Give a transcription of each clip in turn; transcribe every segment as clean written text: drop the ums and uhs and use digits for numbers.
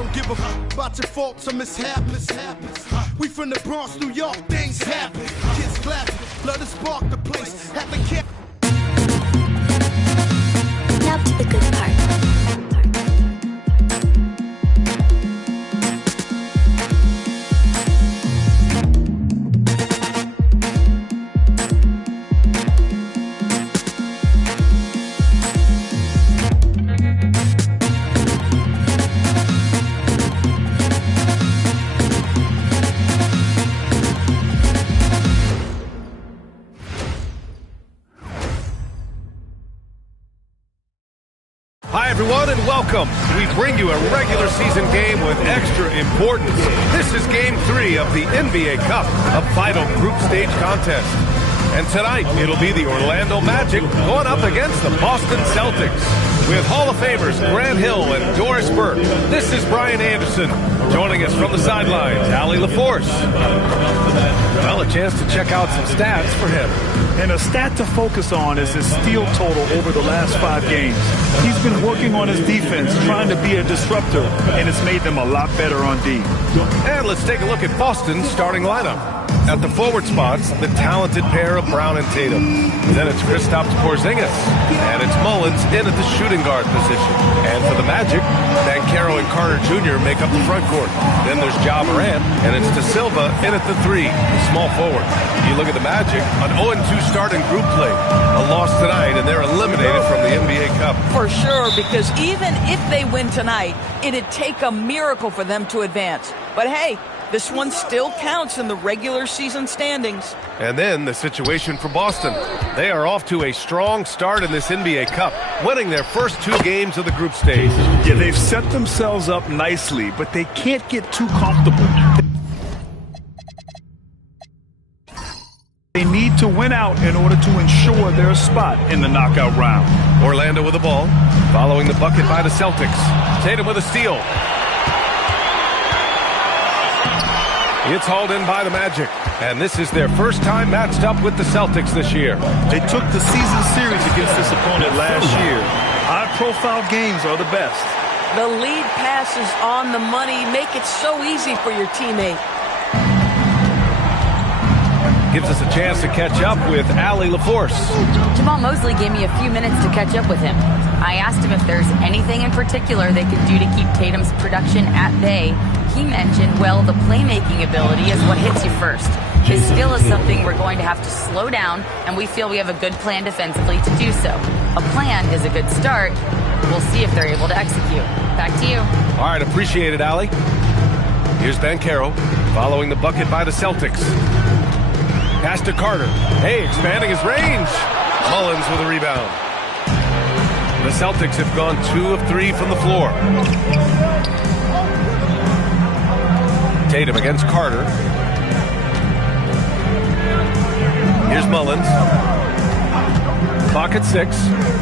don't give a fuck about your faults or mishaps. We from the Bronx, New York, things happen. Kids clapping, love to spark the place. Have to care. Now to the good part. Hi, everyone, and welcome. We bring you a regular season game with extra importance. This is Game 3 of the NBA Cup, a vital group stage contest. And tonight, it'll be the Orlando Magic going up against the Boston Celtics. With Hall of Famers Grant Hill and Doris Burke, this is Brian Anderson. Joining us from the sidelines, Allie LaForce. Well, a chance to check out some stats for him. And a stat to focus on is his steal total over the last 5 games. He's been working on his defense, trying to be a disruptor, and it's made them a lot better on D. And let's take a look at Boston's starting lineup. At the forward spots, the talented pair of Brown and Tatum. Then it's Kristaps Porzingis. And it's Mullins in at the shooting guard position. And for the Magic, Banchero and Carter Jr. make up the front court. Then there's Ja Morant, and it's De Silva in at the 3, small forward. You look at the Magic, an 0-2 start in group play. A loss tonight, and they're eliminated from the NBA Cup. For sure, because even if they win tonight, it'd take a miracle for them to advance. But hey, this one still counts in the regular season standings. And then the situation for Boston. They are off to a strong start in this NBA Cup, winning their first 2 games of the group stage. Yeah, they've set themselves up nicely, but they can't get too comfortable. They need to win out in order to ensure their spot in the knockout round. Orlando with the ball, following the bucket by the Celtics. Tatum with a steal. It's hauled in by the Magic, and this is their first time matched up with the Celtics this year. They took the season series against this opponent last year. High-profile games are the best. The lead passes on the money make it so easy for your teammate. Gives us a chance to catch up with Allie LaForce. Jamal Mosley gave me a few minutes to catch up with him. I asked him if there's anything in particular they could do to keep Tatum's production at bay. He mentioned, well, the playmaking ability is what hits you first. His skill is something we're going to have to slow down, and we feel we have a good plan defensively to do so. A plan is a good start. We'll see if they're able to execute. Back to you. All right, appreciate it, Allie. Here's Banchero, following the bucket by the Celtics. Pass to Carter. Hey, expanding his range. Mullins with a rebound. The Celtics have gone 2 of 3 from the floor. Tatum against Carter. Here's Mullins. Clock at 6.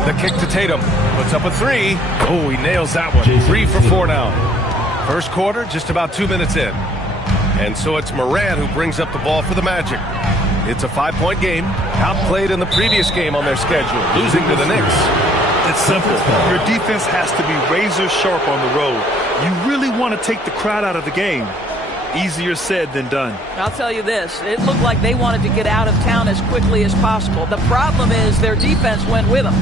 The kick to Tatum. Puts up a 3. Oh, he nails that one. 3 for 4 now. First quarter, just about 2 minutes in. And so it's Morant who brings up the ball for the Magic. It's a 5-point game, outplayed in the previous game on their schedule, losing to the Knicks. It's simple. Your defense has to be razor sharp on the road. You really want to take the crowd out of the game. Easier said than done. I'll tell you this, it looked like they wanted to get out of town as quickly as possible. The problem is their defense went with them.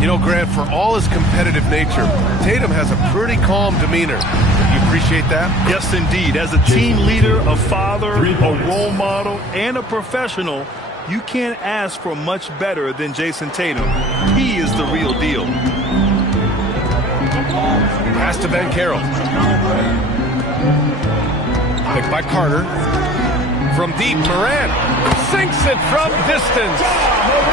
You know, Grant, for all his competitive nature, Tatum has a pretty calm demeanor. You appreciate that? Yes, indeed. As a team leader, a father, a role model, and a professional, you can't ask for much better than Jason Tatum. He is the real deal. Pass to Banchero. Picked by Carter. From deep, Morant sinks it from distance.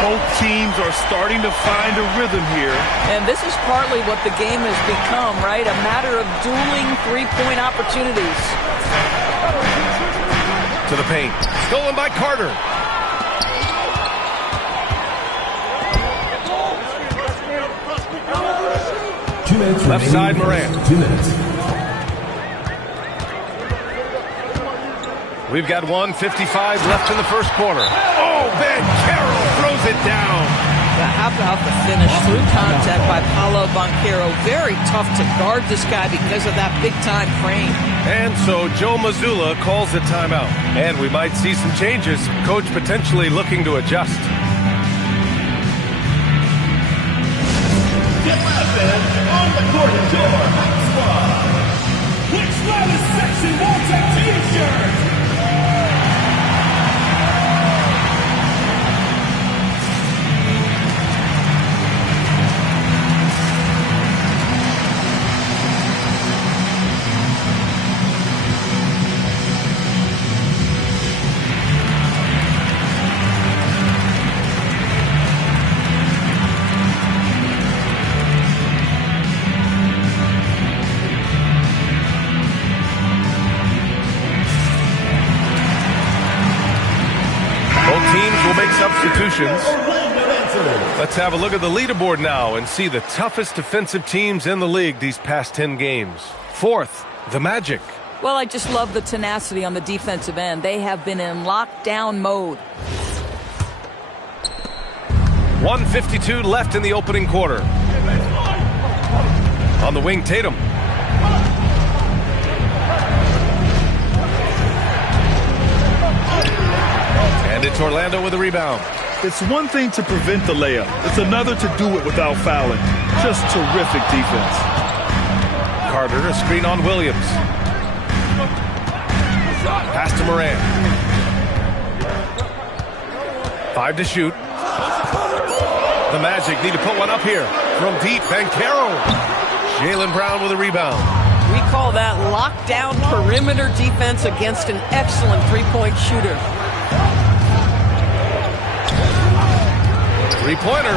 Both teams are starting to find a rhythm here. And this is partly what the game has become, right? A matter of dueling three-point opportunities. To the paint. Stolen by Carter. Left side, Morant. 2 minutes. We've got 1:55 left in the first quarter. Oh, Banchero throws it down. how about the finish through contact by Paolo Banchero? Very tough to guard this guy because of that big-time frame. And so Joe Mazzulla calls a timeout. And we might see some changes. Coach potentially looking to adjust. Get left on the court door. Which latest section wants a t-shirt? Substitutions. Let's have a look at the leaderboard now and see the toughest defensive teams in the league these past 10 games. Fourth, the Magic. Well, I just love the tenacity on the defensive end. They have been in lockdown mode. 1:52 left in the opening quarter. On the wing, Tatum. And it's Orlando with a rebound. It's one thing to prevent the layup. It's another to do it without fouling. Just terrific defense. Carter, a screen on Williams. Pass to Morant. 5 to shoot. The Magic need to put one up here. From deep, Banchero. Jaylen Brown with a rebound. We call that lockdown perimeter defense against an excellent three-point shooter. Three-pointer.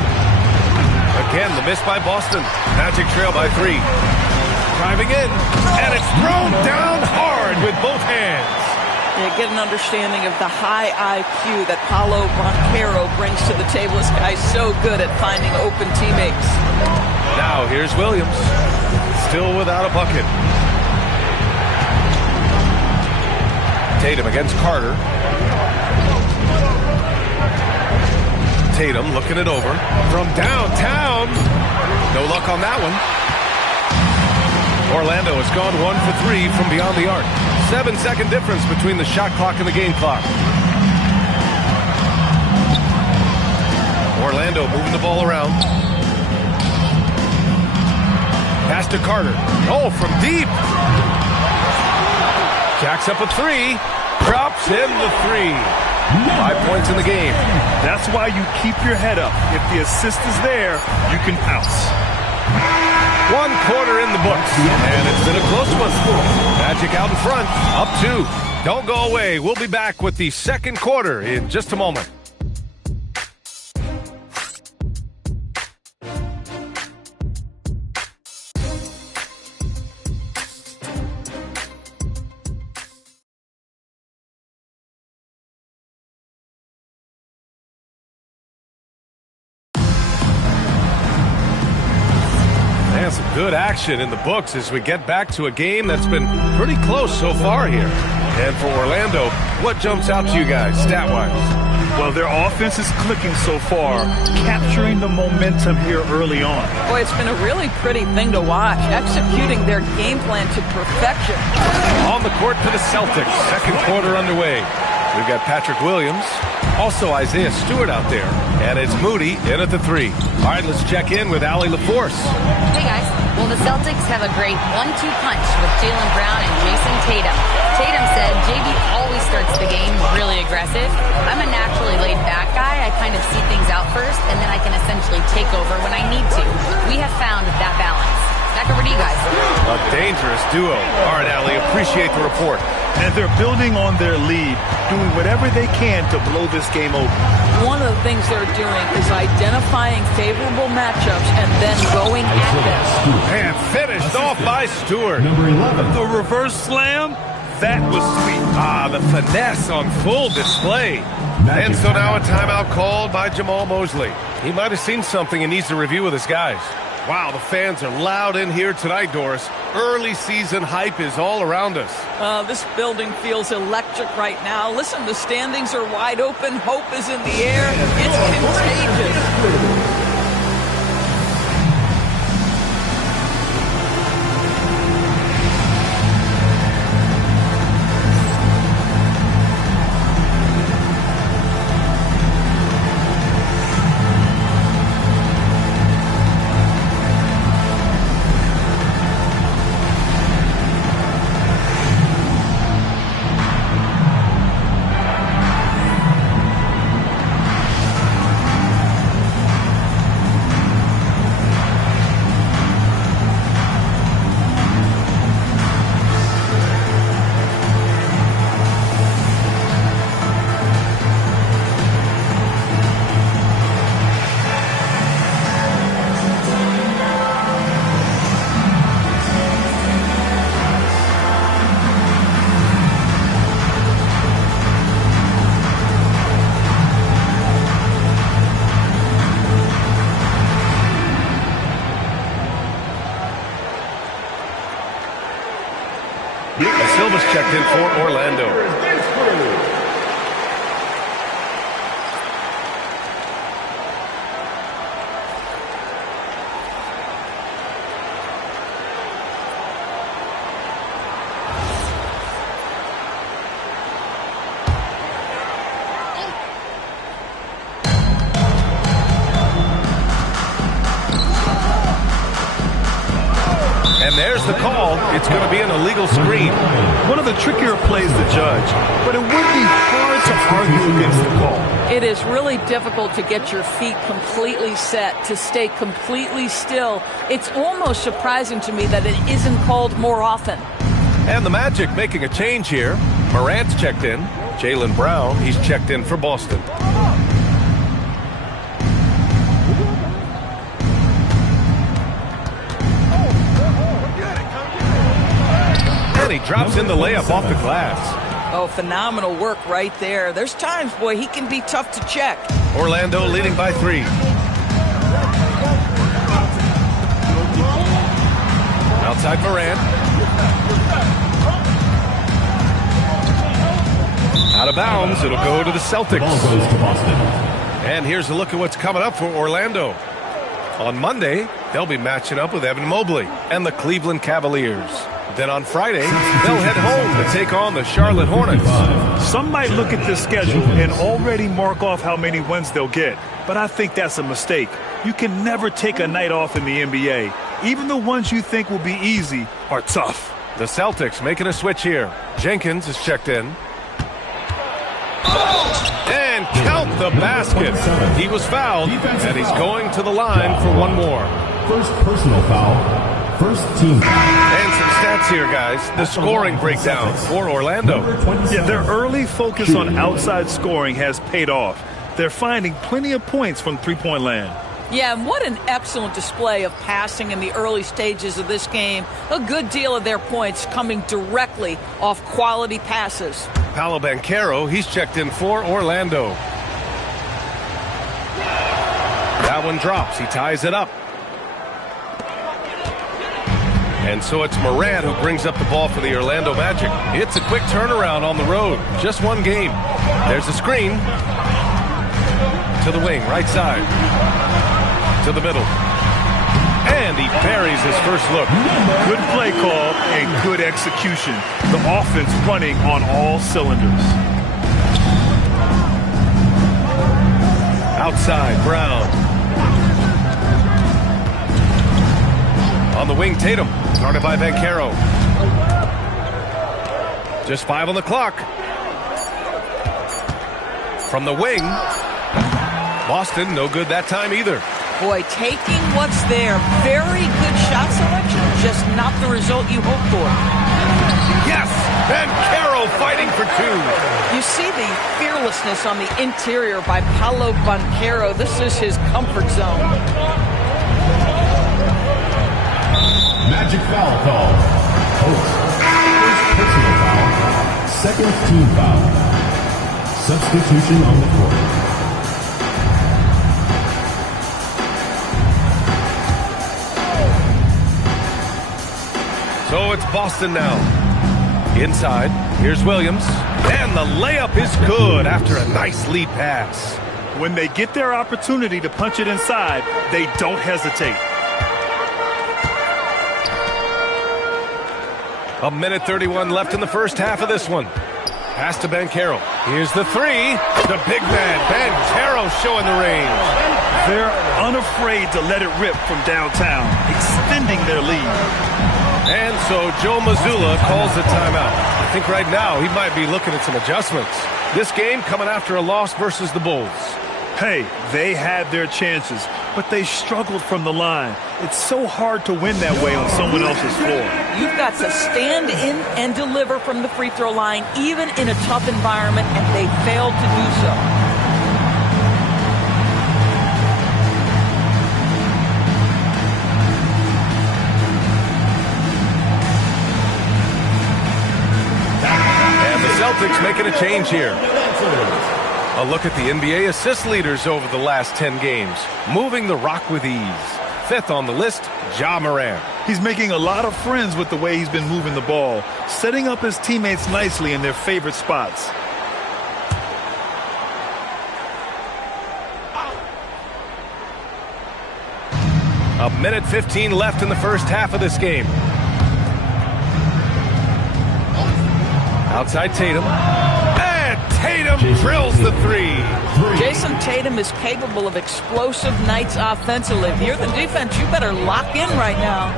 Again, the miss by Boston. Magic trail by 3. Driving in, and it's thrown down hard with both hands. You get an understanding of the high IQ that Paolo Banchero brings to the table. This guy's so good at finding open teammates. Now here's Williams, still without a bucket. Tatum against Carter. Tatum looking it over from downtown. No luck on that one. Orlando has gone 1 for 3 from beyond the arc. 7-second difference between the shot clock and the game clock. Orlando moving the ball around. Pass to Carter. Oh, from deep. Jacks up a 3. Drops in the 3. 5 points in the game. That's why you keep your head up. If the assist is there, you can pounce. 1 quarter in the books, and it's been a close one. Magic out in front, up 2. Don't go away. We'll be back with the second quarter in just a moment. Some good action in the books as we get back to a game that's been pretty close so far here. And for Orlando, what jumps out to you guys stat-wise? Well, their offense is clicking so far, capturing the momentum here early on. Boy, it's been a really pretty thing to watch, executing their game plan to perfection. On the court for the Celtics, second quarter underway. We've got Patrick Williams, also Isaiah Stewart out there, and it's Moody in at the 3. All right, let's check in with Allie LaForce. Hey, guys. Well, the Celtics have a great 1-2 punch with Jaylen Brown and Jason Tatum. Tatum said JB always starts the game really aggressive. I'm a naturally laid-back guy. I kind of see things out first, and then I can essentially take over when I need to. We have found that balance. Back over to you guys. A dangerous duo. All right, Allie, appreciate the report. And they're building on their lead, doing whatever they can to blow this game open. One of the things they're doing is identifying favorable matchups and then going at them. And finished off by Stewart. Number 11. The reverse slam, that was sweet. Ah, the finesse on full display. And so now a timeout called by Jamal Mosley. He might have seen something and needs to review with his guys. Wow, the fans are loud in here tonight, Doris. Early season hype is all around us. This building feels electric right now. Listen, the standings are wide open. Hope is in the air. It's contagious. Silva's checked in for Orlando. And there's the call. It's going to be an illegal screen. One of the trickier plays to judge, but it would be hard to argue against the call. It is really difficult to get your feet completely set, to stay completely still. It's almost surprising to me that it isn't called more often. And the Magic making a change here. Morant's checked in. Jaylen Brown, he's checked in for Boston. And he drops in the layup off the glass. Oh, phenomenal work right there. There's times, boy, he can be tough to check. Orlando leading by 3. Outside Morant. Out of bounds. It'll go to the Celtics. Ball goes to Boston. And here's a look at what's coming up for Orlando. On Monday, they'll be matching up with Evan Mobley and the Cleveland Cavaliers. Then on Friday, they'll head home to take on the Charlotte Hornets. Some might look at this schedule and already mark off how many wins they'll get, but I think that's a mistake. You can never take a night off in the NBA. Even the ones you think will be easy are tough. The Celtics making a switch here. Jenkins is checked in. And count the basket. He was fouled, and he's going to the line for one more. First personal foul. First team foul. And some stats here, guys. The scoring breakdown for Orlando. Yeah, their early focus on outside scoring has paid off. They're finding plenty of points from three-point land. Yeah, and what an excellent display of passing in the early stages of this game. A good deal of their points coming directly off quality passes. Paolo Banchero, he's checked in for Orlando. That one drops. He ties it up. And so it's Morant who brings up the ball for the Orlando Magic. It's a quick turnaround on the road. Just one game. There's a screen. To the wing, right side. To the middle. And he buries his first look. Good play call and good execution. The offense running on all cylinders. Outside, Brown. On the wing, Tatum. Guarded by Banchero. Just 5 on the clock. From the wing. Boston, no good that time either. Boy, taking what's there. Very good shot selection, just not the result you hope for. Yes! Banchero fighting for 2. You see the fearlessness on the interior by Paolo Banchero. This is his comfort zone. Magic foul call. First personal foul. Second team foul. Substitution on the court. So it's Boston now. Inside, here's Williams. And the layup is good after a nice lead pass. When they get their opportunity to punch it inside, they don't hesitate. A minute 31 left in the first half of this one. Pass to Banchero. Here's the 3. The big man, Banchero, showing the range. They're unafraid to let it rip from downtown, extending their lead. And so Joe Mazzulla calls the timeout. I think right now he might be looking at some adjustments. This game coming after a loss versus the Bulls. Hey, they had their chances, but they struggled from the line. It's so hard to win that way on someone else's floor. You've got to stand in and deliver from the free throw line, even in a tough environment, and they failed to do so. And the Celtics making a change here. A look at the NBA assist leaders over the last 10 games. Moving the rock with ease. 5th on the list, Ja Morant. He's making a lot of friends with the way he's been moving the ball, setting up his teammates nicely in their favorite spots. A minute 15 left in the first half of this game. Outside Tatum. And Tatum drills the three. Jason Tatum is capable of explosive nights offensively. If you're the defense, you better lock in right now.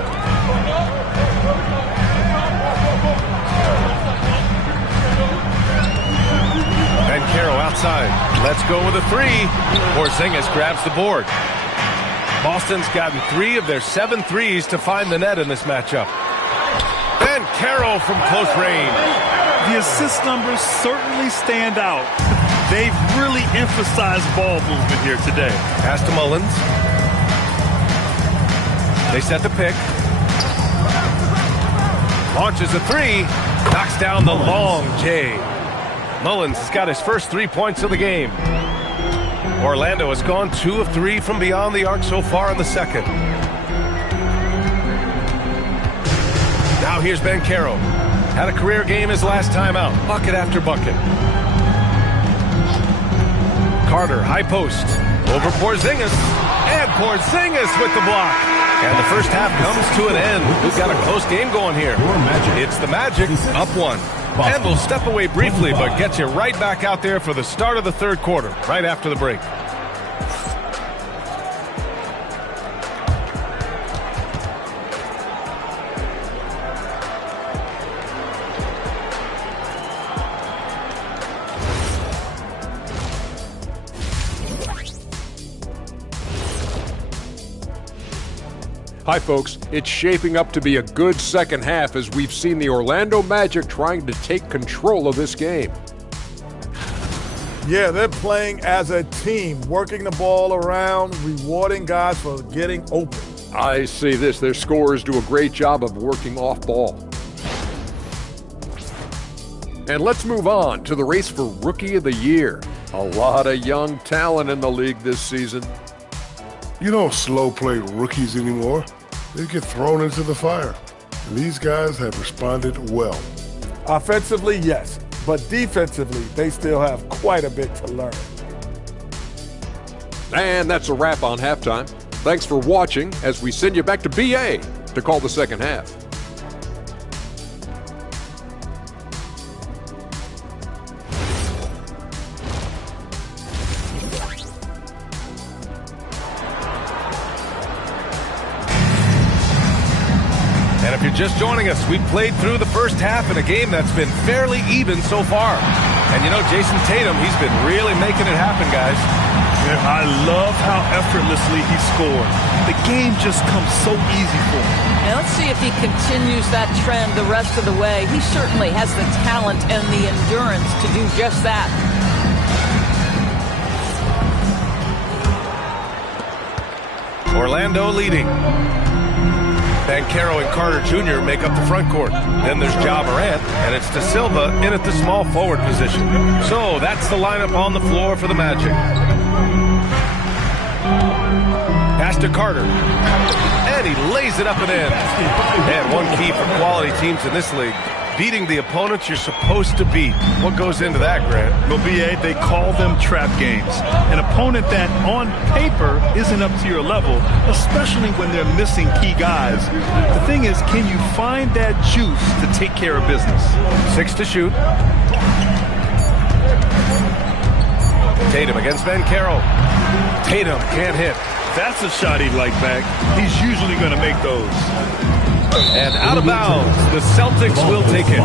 Banchero outside. Let's go with a three. Porzingis grabs the board. Boston's gotten 3 of their 7 threes to find the net in this matchup. Banchero from close range. The assist numbers certainly stand out. They've really emphasized ball movement here today. Pass to Mullins. They set the pick. Launches a three. Knocks down the long J. Mullins has got his first 3 points of the game. Orlando has gone 2 of 3 from beyond the arc so far in the second. Now here's Banchero. Had a career game his last time out. Bucket after bucket. Carter, high post. Over Porzingis. And Porzingis with the block. And the first half comes to an end. We've got a close game going here. It's the Magic up 1. And we'll step away briefly, but get you right back out there for the start of the third quarter, right after the break. Hi, folks. It's shaping up to be a good second half as we've seen the Orlando Magic trying to take control of this game. Yeah, they're playing as a team, working the ball around, rewarding guys for getting open. I say this, their scorers do a great job of working off ball. And let's move on to the race for Rookie of the Year. A lot of young talent in the league this season. You don't slow play rookies anymore. They get thrown into the fire. And these guys have responded well. Offensively, yes. But defensively, they still have quite a bit to learn. And that's a wrap on halftime. Thanks for watching as we send you back to BA to call the second half. And if you're just joining us, we played through the first half in a game that's been fairly even so far. And you know, Jason Tatum, he's been really making it happen, guys. I love how effortlessly he scored. The game just comes so easy for him. And let's see if he continues that trend the rest of the way. He certainly has the talent and the endurance to do just that. Orlando leading. Banchero and Carter Jr. make up the front court. Then there's Ja Morant, and it's De Silva in at the small forward position. So that's the lineup on the floor for the Magic. Pass to Carter. And he lays it up and in. And one key for quality teams in this league, beating the opponents you're supposed to beat. What goes into that, Grant? Well, BA, they call them trap games. An opponent that, on paper, isn't up to your level, especially when they're missing key guys. The thing is, can you find that juice to take care of business? 6 to shoot. Tatum against Banchero. Tatum can't hit. That's a shot he'd like back. He's usually going to make those. And out of bounds, the Celtics will take it.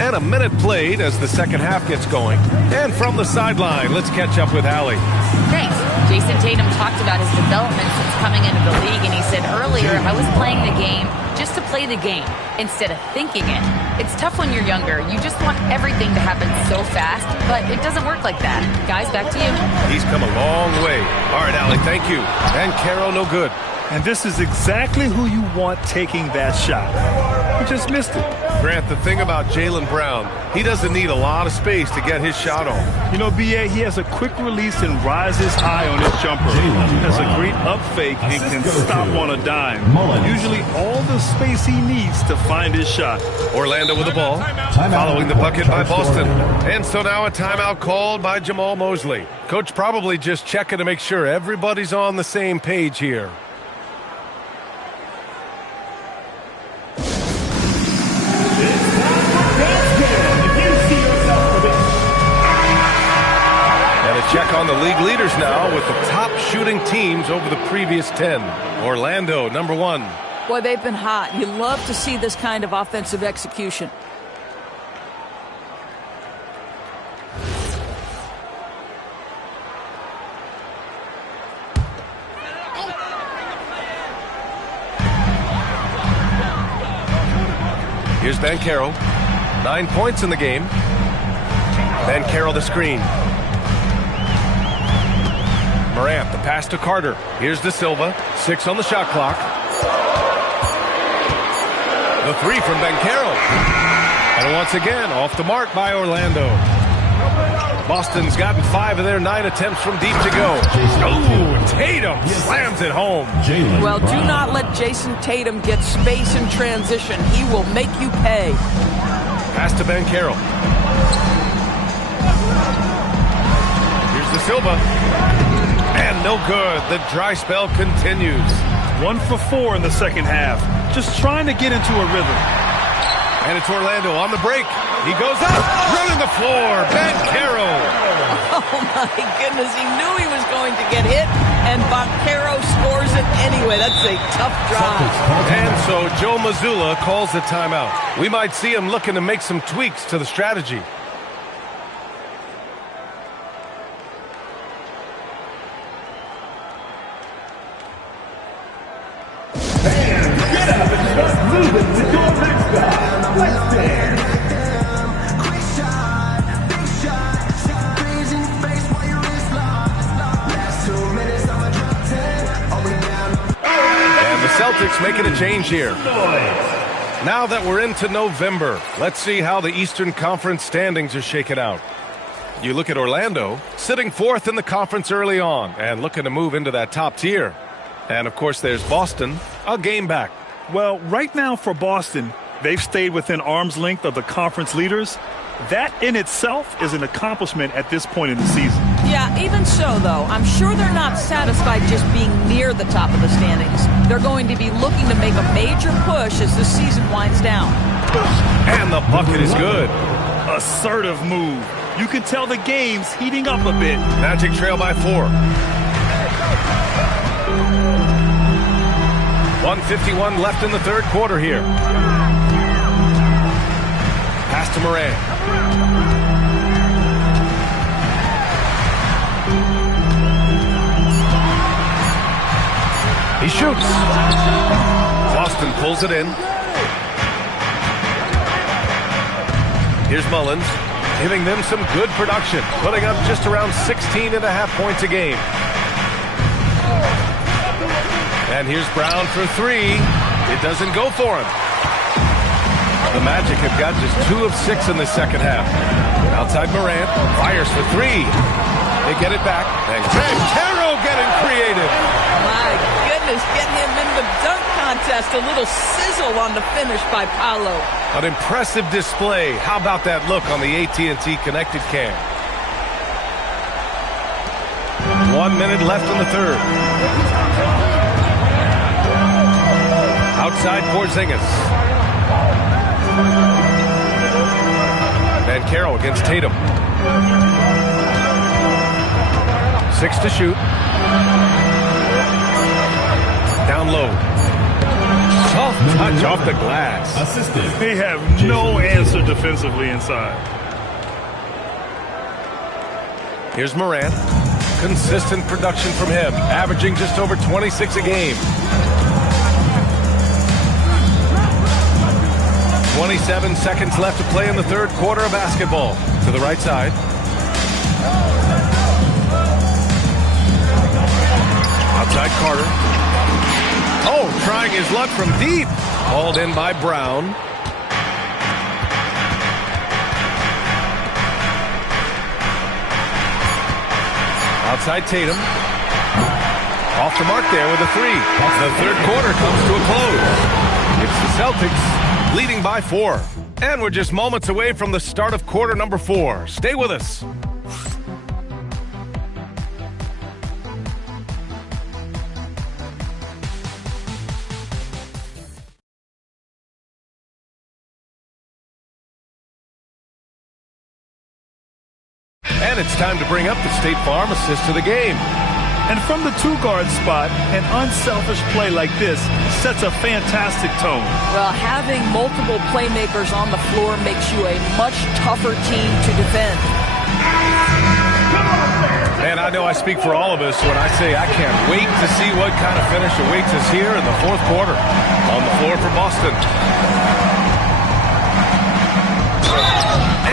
And a minute played as the second half gets going. And from the sideline, let's catch up with Allie. Thanks. Jason Tatum talked about his development since coming into the league, and he said earlier, I was playing the game just to play the game instead of thinking it. It's tough when you're younger. You just want everything to happen so fast, but it doesn't work like that. Guys, back to you. He's come a long way. All right, Allie, thank you. And Banchero, no good. And this is exactly who you want taking that shot. He just missed it. Grant, the thing about Jaylen Brown, he doesn't need a lot of space to get his shot off. You know, B.A., he has a quick release and rises high on his jumper. He has a great up fake and can stop on a dime. Usually all the space he needs to find his shot. Orlando with the ball, following the bucket by Boston. And so now a timeout called by Jamal Mosley. Coach probably just checking to make sure everybody's on the same page here. Check on the league leaders now with the top shooting teams over the previous 10. Orlando, number 1. Boy, they've been hot. You love to see this kind of offensive execution. Here's Banchero. 9 points in the game. Banchero the screen. Morant, the pass to Carter. Here's De Silva. 6 on the shot clock. The 3 from Banchero. And once again, off the mark by Orlando. Boston's gotten 5 of their 9 attempts from deep to go. Oh, Tatum slams it home. Well, do not let Jason Tatum get space in transition. He will make you pay. Pass to Banchero. Here's De Silva. And no good. The dry spell continues. 1 for 4 in the second half. Just trying to get into a rhythm. And it's Orlando on the break. He goes up, running the floor. Banchero. Oh, my goodness. He knew he was going to get hit, and Banchero scores it anyway. That's a tough drive. And so Joe Mazzulla calls the timeout. We might see him looking to make some tweaks to the strategy. Celtics making a change here. Now that we're into November, let's see how the Eastern Conference standings are shaken out. You look at Orlando, sitting 4th in the conference early on and looking to move into that top tier. And, of course, there's Boston, a game back. Well, right now for Boston, they've stayed within arm's length of the conference leaders. That in itself is an accomplishment at this point in the season. Yeah, even so, though, I'm sure they're not satisfied just being near the top of the standings. They're going to be looking to make a major push as the season winds down. And the bucket is good. Assertive move. You can tell the game's heating up a bit. Magic trail by 4. 1:51 left in the third quarter here. Pass to Morant. He shoots. Boston pulls it in. Here's Mullins, giving them some good production, putting up just around 16.5 points a game. And here's Brown for 3. It doesn't go for him. The Magic have got just 2 of 6 in the second half. Outside Morant, fires for 3. They get it back. And Banchero getting creative. My goodness, getting him in the dunk contest. A little sizzle on the finish by Paolo. An impressive display. How about that look on the AT&T connected cam? 1 minute left in the third. Outside Porzingis. Banchero against Tatum. 6 to shoot. Down low. Soft touch off the glass. Assisted. They have no answer defensively inside. Here's Morant. Consistent production from him, averaging just over 26 a game. 27 seconds left to play in the third quarter of basketball. To the right side. Outside Carter. Oh, trying his luck from deep. Hauled in by Brown. Outside Tatum. Off the mark there with a three. The third quarter comes to a close. It's the Celtics leading by 4. And we're just moments away from the start of quarter number 4. Stay with us. And it's time to bring up the State Farm assist to the game. And from the 2-guard spot, an unselfish play like this sets a fantastic tone. Well, having multiple playmakers on the floor makes you a much tougher team to defend. And I know I speak for all of us when I say I can't wait to see what kind of finish awaits us here in the fourth quarter. On the floor for Boston.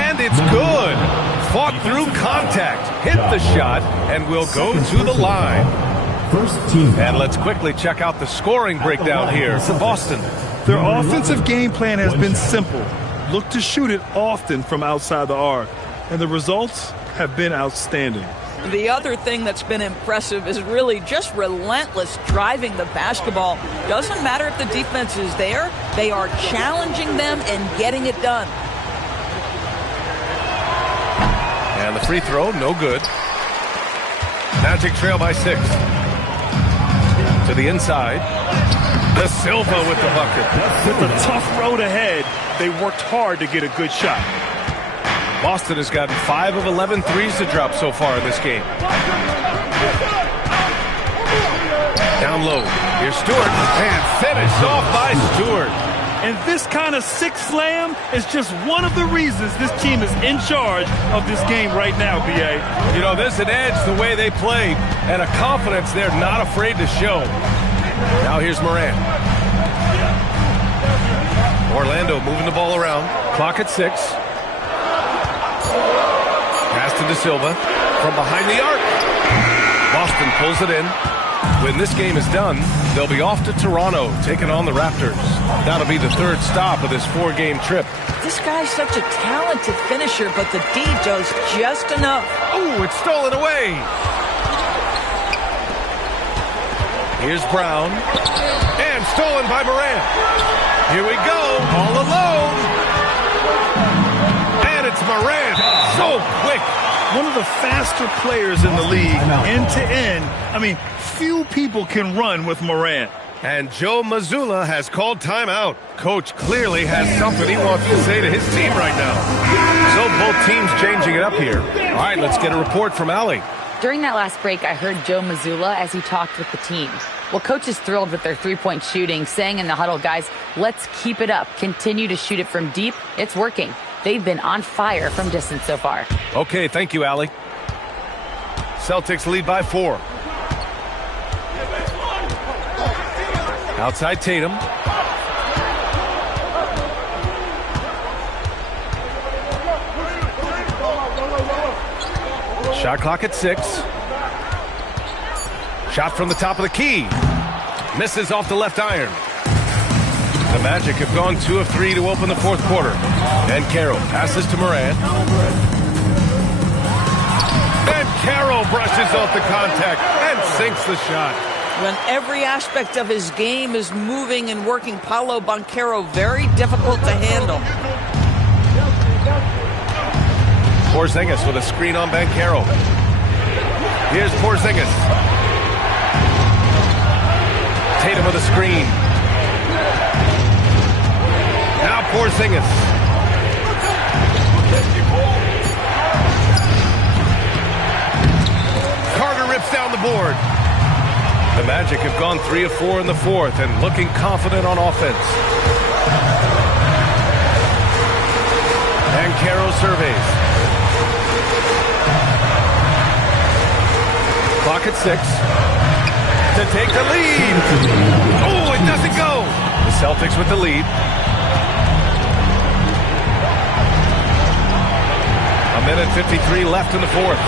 And it's good. Fought through contact, hit the shot, and will go to the line. First team. And let's quickly check out the scoring breakdown here for Boston. Their offensive game plan has been simple. Look to shoot it often from outside the arc. And the results have been outstanding. The other thing that's been impressive is really just relentless driving the basketball. Doesn't matter if the defense is there, they are challenging them and getting it done. And the free throw, no good. Magic trail by 6. To the inside. De Silva with the bucket. With a tough road ahead, they worked hard to get a good shot. Boston has gotten 5 of 11 threes to drop so far in this game. Down low. Here's Stewart. And finished off by Stewart. And this kind of six slam is just one of the reasons this team is in charge of this game right now, B.A. You know, there's an edge the way they play and a confidence they're not afraid to show. Now here's Morant. Orlando moving the ball around. Clock at 6. Pass to De Silva from behind the arc. Boston pulls it in. When this game is done, they'll be off to Toronto, taking on the Raptors. That'll be the third stop of this 4-game trip. This guy's such a talented finisher, but the D does just enough. Oh, it's stolen away. Here's Brown. And stolen by Morant. Here we go, all alone. And it's Morant. So quick. One of the faster players in the league, end-to-end. I mean, few people can run with Morant. And Joe Mazzulla has called timeout. Coach clearly has something he wants to say to his team right now. So both teams changing it up here. All right, let's get a report from Allie. During that last break, I heard Joe Mazzulla as he talked with the team. Well, Coach is thrilled with their three-point shooting, saying in the huddle, guys, let's keep it up. Continue to shoot it from deep. It's working. They've been on fire from distance so far. Okay, thank you, Allie. Celtics lead by 4. Outside Tatum. Shot clock at 6. Shot from the top of the key. Misses off the left iron. The Magic have gone 2 of 3 to open the fourth quarter. And Carroll passes to Morant. And Carroll brushes off the contact and sinks the shot. When every aspect of his game is moving and working, Paolo Banchero very difficult to handle. Porzingis with a screen on Banchero. Here's Porzingis. Tatum with a screen. Now Porzingis. Carter rips down the board. The Magic have gone 3 of 4 in the fourth and looking confident on offense. And Carroll surveys. Clock at 6. To take the lead. Oh, it doesn't go. The Celtics with the lead. A minute 53 left in the fourth.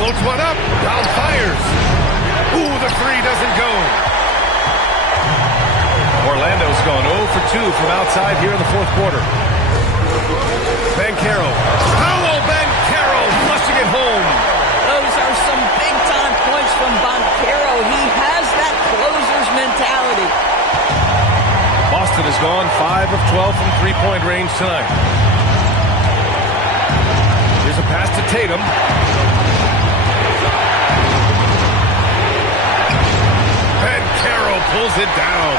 Floats one up. Brown fires. Ooh, the three doesn't go. Orlando's gone 0 for 2 from outside here in the fourth quarter. Banchero. Paolo Banchero flushing it home. Those are some big-time points from Banchero. He has that closer's mentality. Boston has gone 5 of 12 from three-point range tonight. Here's a pass to Tatum. Banchero pulls it down.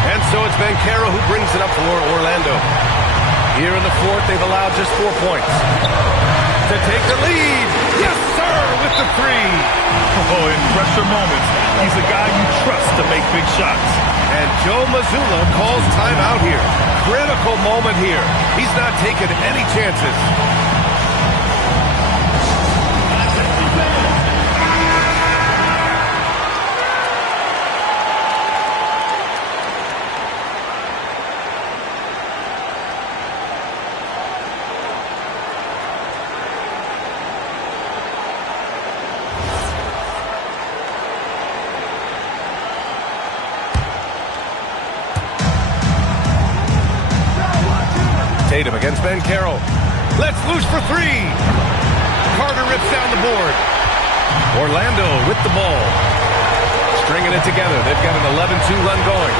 And so it's Banchero who brings it up for Orlando. Here in the fourth, they've allowed just 4 points. To take the lead. Yes, sir, with the three. Oh, in pressure moments, he's a guy you trust to make big shots. And Joe Mazzulla calls timeout here. Critical moment here. He's not taking any chances. Tatum against Banchero. Let's loose for three. Carter rips down the board. Orlando with the ball. Stringing it together. They've got an 11-2 run going.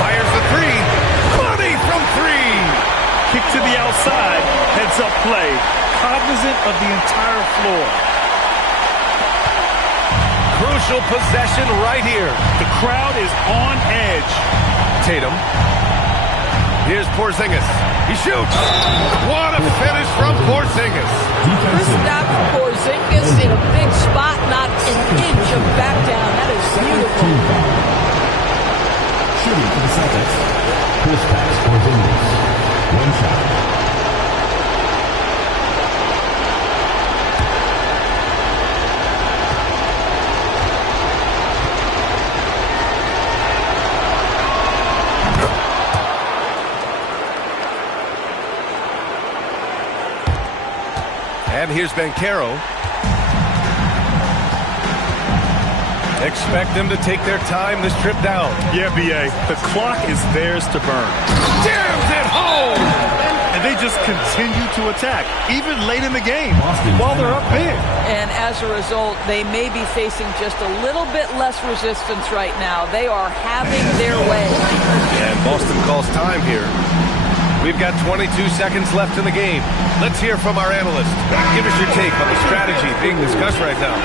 Fires the three. Money from three. Kick to the outside. Heads up play. Cognizant of the entire floor. Crucial possession right here. The crowd is on edge. Tatum. Here's Porzingis. He shoots. What a finish from Porzingis. Kristaps Porzingis in a big spot, not an inch of back down. That is beautiful. Shooting for the Celtics, Kristaps Porzingis. One shot. And here's Banchero. Expect them to take their time this trip down. Yeah, B.A. The clock is theirs to burn. Jams it home! And they just continue to attack, even late in the game, while they're up big. And as a result, they may be facing just a little bit less resistance right now. They are having their way. And Boston calls time here. We've got 22 seconds left in the game. Let's hear from our analyst. Give us your take on the strategy being discussed right now.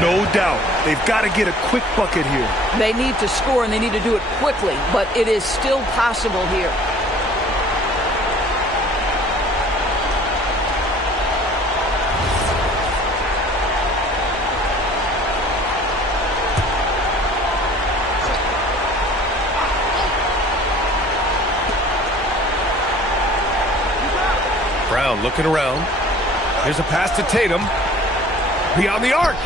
No doubt. They've got to get a quick bucket here. They need to score, and they need to do it quickly, but it is still possible here. Brown looking around. Here's a pass to Tatum. Beyond the arc.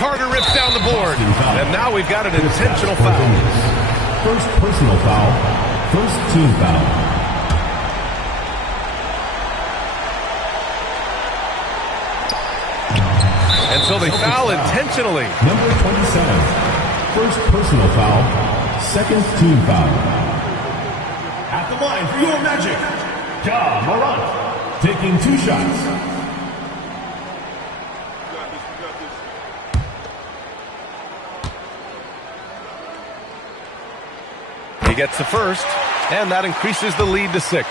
Carter rips down the board. And now we've got an intentional foul. First personal foul. First team foul. And so they foul intentionally. Number 27. First personal foul. Second team foul. At the line for your Magic. Ja Morant, taking 2 shots. He gets the first, and that increases the lead to 6.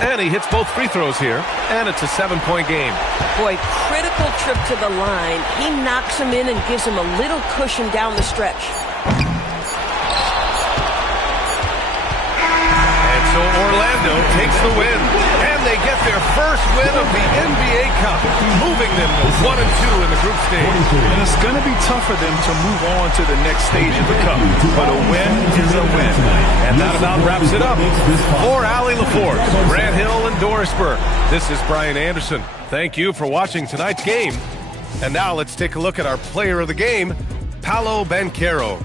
And he hits both free throws here, and it's a 7-point game. Boy, critical trip to the line. He knocks him in and gives him a little cushion down the stretch. So Orlando takes the win, and they get their first win of the NBA Cup, moving them to 1-2 in the group stage. And it's going to be tough for them to move on to the next stage of the Cup, but a win is a win. And that about wraps it up. For Allie LaForce, Grant Hill, and Doris Burke, this is Brian Anderson. Thank you for watching tonight's game. And now let's take a look at our player of the game, Paolo Banchero.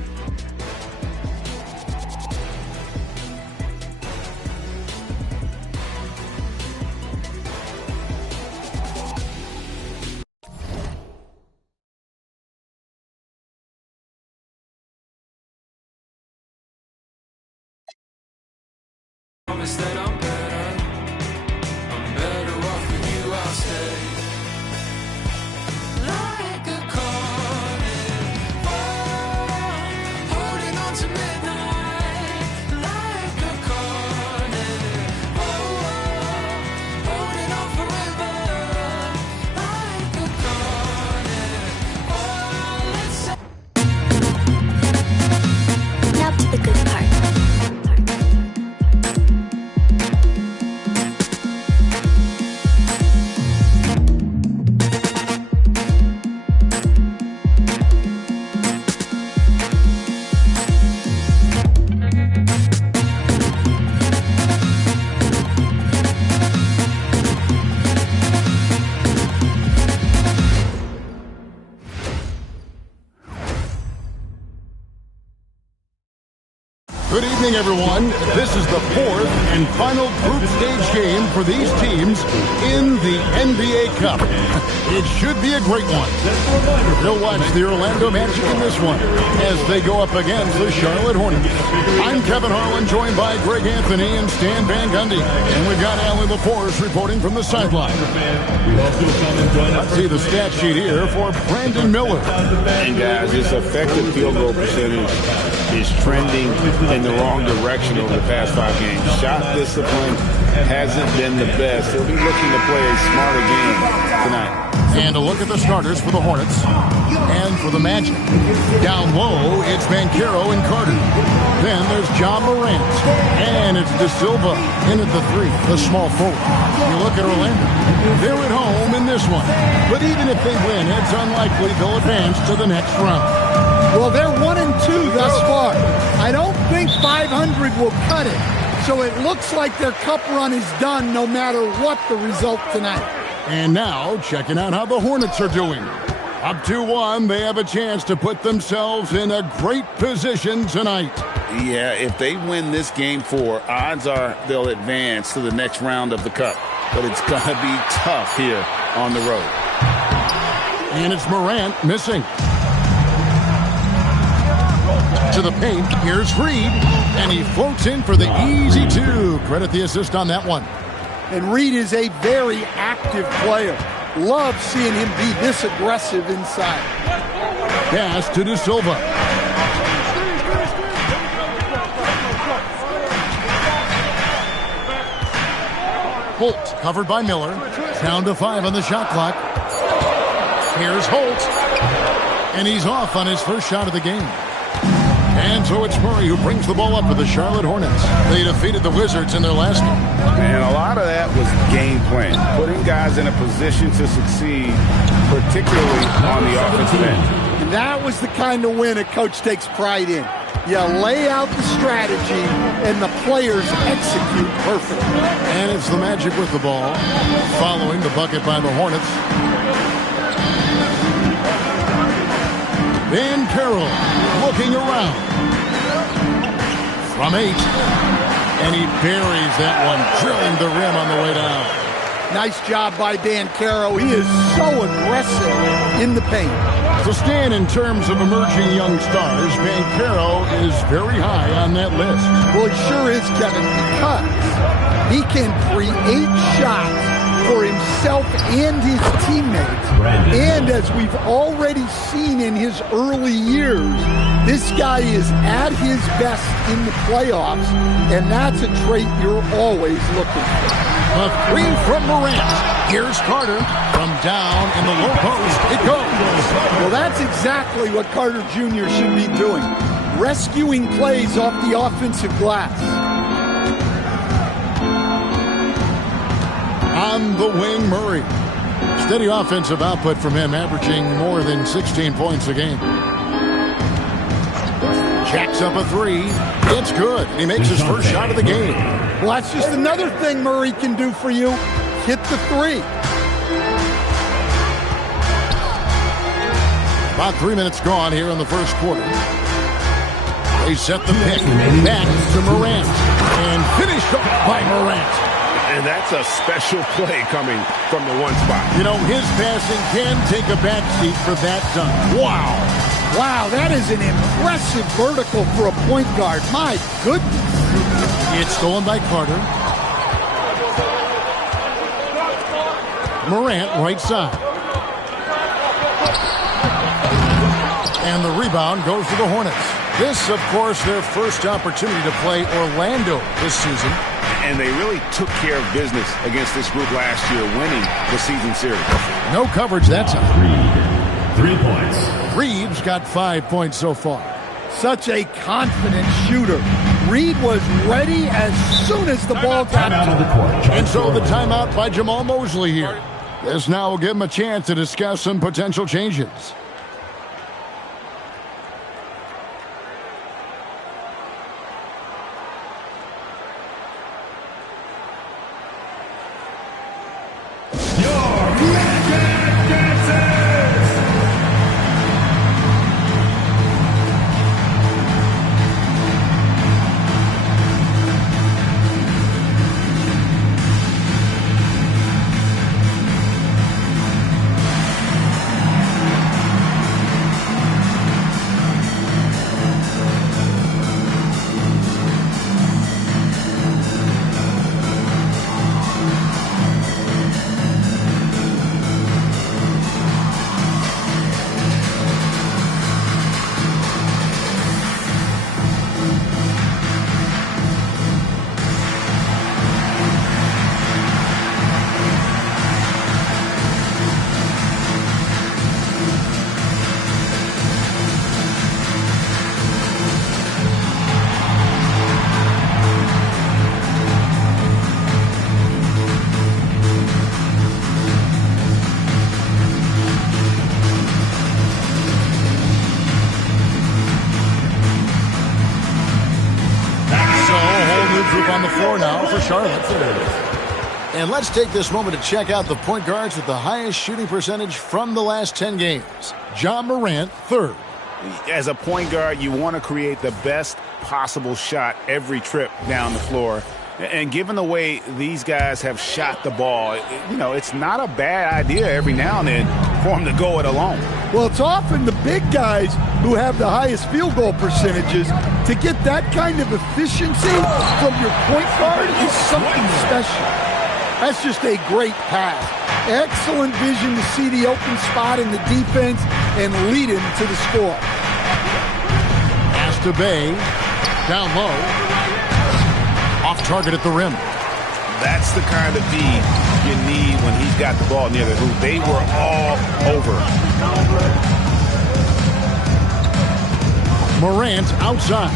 Good evening, everyone. This is the fourth and final group stage game for these teams in the NBA Cup. It should be a great one. You'll watch the Orlando Magic in this one as they go up against the Charlotte Hornets. I'm Kevin Harlan, joined by Greg Anthony and Stan Van Gundy. And we've got Alan LaForce reporting from the sideline. Let's see the stat sheet here for Brandon Miller. And guys, his effective field goal percentage is trending in the wrong direction over the past 5 games. Shot discipline hasn't been the best. He'll be looking to play a smarter game tonight. And a look at the starters for the Hornets and for the Magic. Down low, it's Banchero and Carter. Then there's Ja Morant. And it's De Silva in at the 3, the small forward. You look at Orlando. They're at home in this one. But even if they win, it's unlikely they'll advance to the next round. Well, they're 1-2 thus far. I don't think 500 will cut it. So it looks like their cup run is done no matter what the result tonight. And now, checking out how the Hornets are doing. Up 2-1, they have a chance to put themselves in a great position tonight. Yeah, if they win this game 4, odds are they'll advance to the next round of the Cup. But it's going to be tough here on the road. And it's Morant missing. To the paint, here's Reed, and he floats in for the easy 2. Credit the assist on that one. And Reed is a very active player. Love seeing him be this aggressive inside. Pass to De Silva. Holt covered by Miller. Down to 5 on the shot clock. Here's Holt. And he's off on his first shot of the game. And so it's Murray who brings the ball up for the Charlotte Hornets. They defeated the Wizards in their last game. And a lot of that was game plan, putting guys in a position to succeed, particularly on the offensive end. And that was the kind of win a coach takes pride in. You lay out the strategy, and the players execute perfectly. And it's the Magic with the ball, following the bucket by the Hornets. Banchero looking around. From 8. And he buries that one, drilling the rim on the way down. Nice job by Banchero. He is so aggressive in the paint. So Stan, in terms of emerging young stars, Banchero is very high on that list. Well, he sure is, Kevin, because he can create shots for himself and his teammates. And as we've already seen in his early years, this guy is at his best in the playoffs, and that's a trait you're always looking for. A 3 from Morant. Here's Carter. From down in the low post, it goes. Well, that's exactly what Carter Jr. should be doing. Rescuing plays off the offensive glass. On the wing, Murray. Steady offensive output from him, averaging more than 16 points a game. Jacks up a 3. It's good. He makes his first shot of the game. Well, that's just another thing Murray can do for you. Hit the 3. About 3 minutes gone here in the first quarter. They set the pick back to Morant. And finished off by Morant. And that's a special play coming from the 1 spot. You know, his passing can take a backseat for that dunk. Wow. Wow, that is an impressive vertical for a point guard. My goodness. It's stolen by Carter. Morant, right side. And the rebound goes to the Hornets. This, of course, their first opportunity to play Orlando this season. And they really took care of business against this group last year, winning the season series. No coverage that time. Reed, 3 points. Reed's got 5 points so far. Such a confident shooter. Reed was ready as soon as the ball got to him. And so the timeout by Jamal Mosley here. This now will give him a chance to discuss some potential changes. on the floor now for Charlotte. And let's take this moment to check out the point guards with the highest shooting percentage from the last 10 games. Ja Morant, third. As a point guard, you want to create the best possible shot every trip down the floor. And given the way these guys have shot the ball, it's not a bad idea every now and then for them to go it alone. Well, it's often the big guys who have the highest field goal percentages. To get that kind of efficiency from your point guard is something special. That's just a great pass. Excellent vision to see the open spot in the defense and lead him to the score. Pass to Bay, down low. Off target at the rim. That's the kind of D you need when he's got the ball near the hoop. They were all over. Morant outside.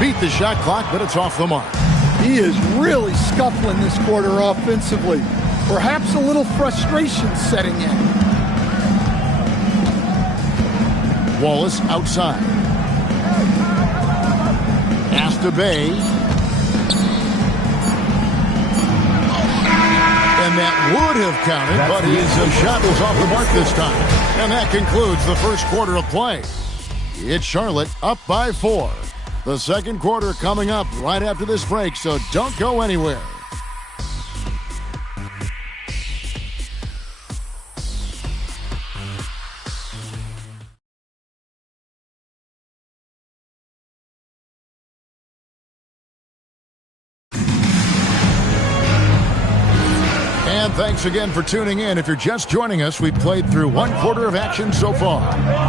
Beat the shot clock, but it's off the mark. He is really scuffling this quarter offensively. Perhaps a little frustration setting in. Wallace outside. Pass to Bay. And that would have counted, but his shot was off the mark this time. And that concludes the first quarter of play. It's Charlotte up by 4. The second quarter coming up right after this break, so don't go anywhere. And thanks again for tuning in. If you're just joining us, we've played through one quarter of action so far.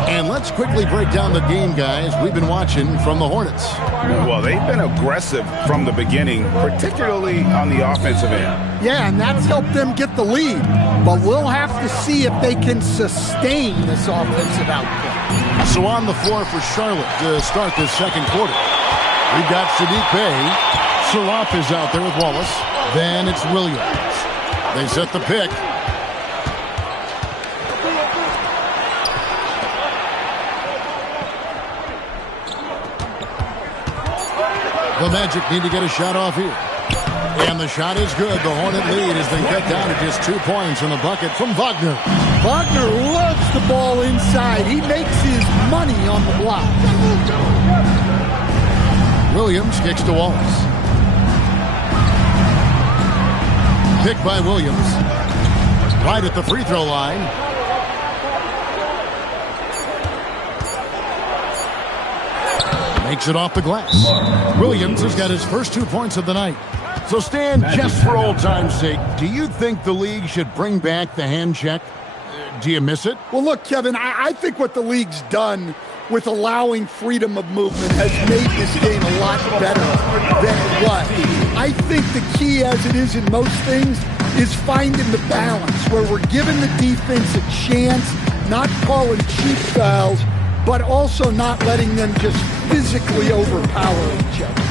And let's quickly break down the game, guys, we've been watching from the Hornets. Well, they've been aggressive from the beginning, particularly on the offensive end. Yeah, and that's helped them get the lead. But we'll have to see if they can sustain this offensive output. So on the floor for Charlotte to start this second quarter. We've got Saddiq Bey. Saraf is out there with Wallace. Then it's Williams. They set the pick. The Magic need to get a shot off here. And the shot is good. The Hornet lead has been cut down to just 2 points in the bucket from Wagner. Wagner loves the ball inside. He makes his money on the block. Williams kicks to Wallace. Pick by Williams. Right at the free throw line. Makes it off the glass. Williams has got his first 2 points of the night. So Stan, just for old time's sake, do you think the league should bring back the hand check? Do you miss it? Well, look, Kevin, I think what the league's done with allowing freedom of movement has made this game a lot better than it was. I think the key, as it is in most things, is finding the balance where we're giving the defense a chance, not calling cheap fouls, but also not letting them just physically overpower each other.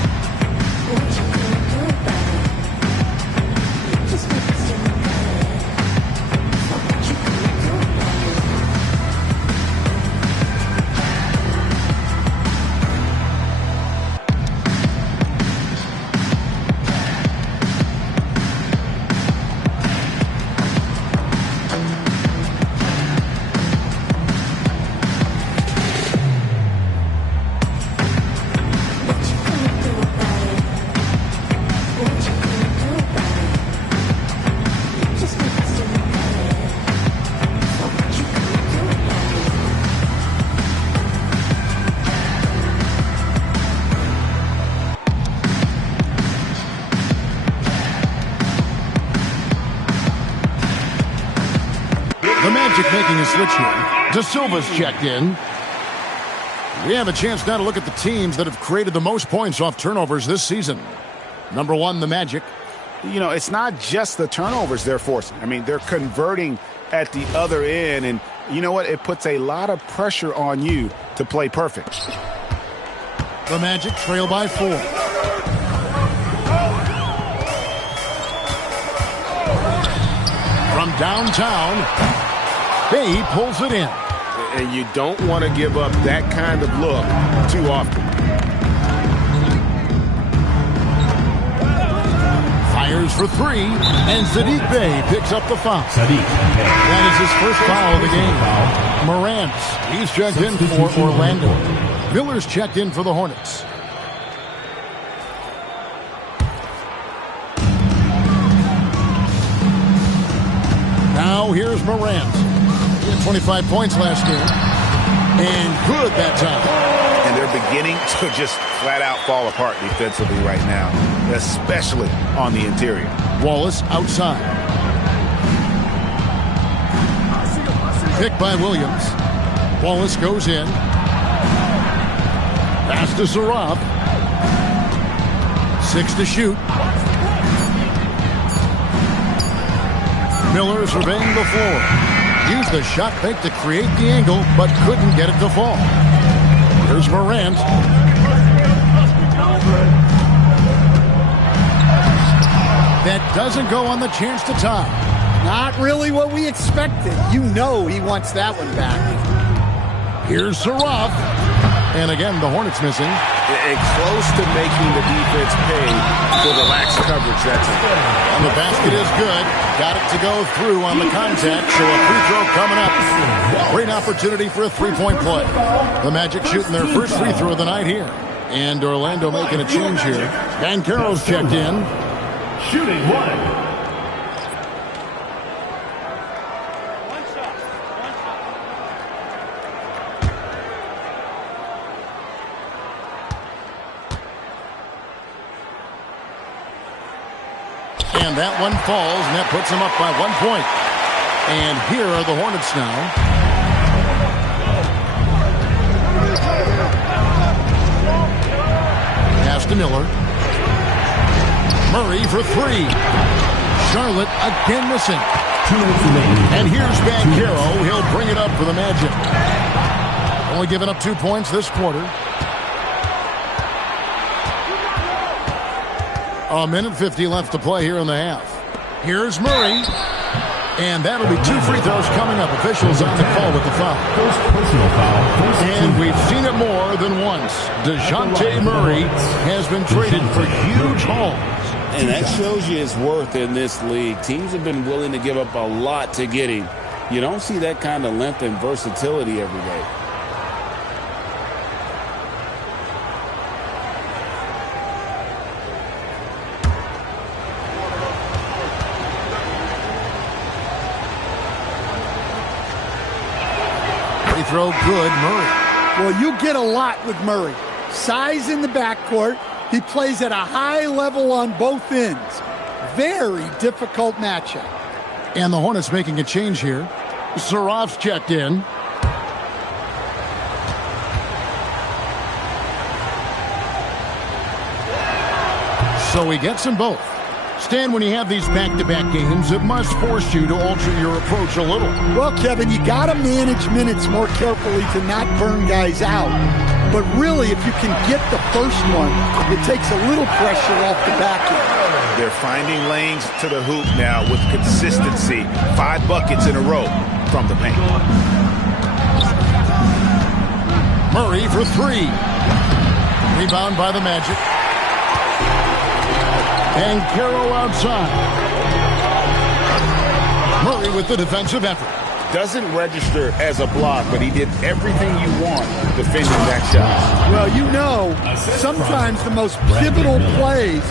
Making a switch here. De Silva's checked in. We have a chance now to look at the teams that have created the most points off turnovers this season. Number 1, the Magic. It's not just the turnovers they're forcing. I mean, they're converting at the other end, and you know what? It puts a lot of pressure on you to play perfect. The Magic trail by 4. From downtown. Bay pulls it in. And you don't want to give up that kind of look too often. Fires for three, and Saddiq Bey picks up the foul. That is his first foul of the game. Morant, he's checked in for Orlando. Miller's checked in for the Hornets. Now here's Morant. He had 25 points last game. And good that time. And they're beginning to just flat out fall apart defensively right now, especially on the interior. Wallace outside. Picked by Williams. Wallace goes in. Pass to Zarab. 6 to shoot. Miller surveying the floor. Used the shot fake to create the angle, but couldn't get it to fall. Here's Morant. That doesn't go on the chance to tie. Not really what we expected. You know he wants that one back. Here's Zarab. And again, the Hornets missing. And close to making the defense pay for the lax coverage that's in. And the basket is good. Got it to go through on the contact, so a free throw coming up. Great opportunity for a three-point play. The Magic shooting their first free throw of the night here. And Orlando making a change here. Banchero's checked in. Shooting one. And that one falls, and that puts them up by 1 point. And here are the Hornets now. Pass to Miller. Murray for three. Charlotte again missing. And here's Banchero. He'll bring it up for the Magic. Only giving up 2 points this quarter. A minute 50 left to play here in the half. Here's Murray. And that'll be 2 free throws coming up. Officials on the call with the foul. First personal foul. And we've seen it more than once. DeJounte Murray has been traded for huge hauls. And that shows you his worth in this league. Teams have been willing to give up a lot to get him. You don't see that kind of length and versatility every day. Free throw good, Murray. Well, you get a lot with Murray. Size in the backcourt. He plays at a high level on both ends. Very difficult matchup. And the Hornets making a change here. Zarab's checked in. So he gets them both. Stan, when you have these back-to-back games, it must force you to alter your approach a little. Well, Kevin, you got to manage minutes more carefully to not burn guys out. But really, if you can get the first one, it takes a little pressure off the back end. They're finding lanes to the hoop now with consistency. 5 buckets in a row from the paint. Murray for three. Rebound by the Magic. And Banchero outside. Murray with the defensive effort. Doesn't register as a block, but he did everything you want defending that shot. Well, you know, sometimes the most pivotal plays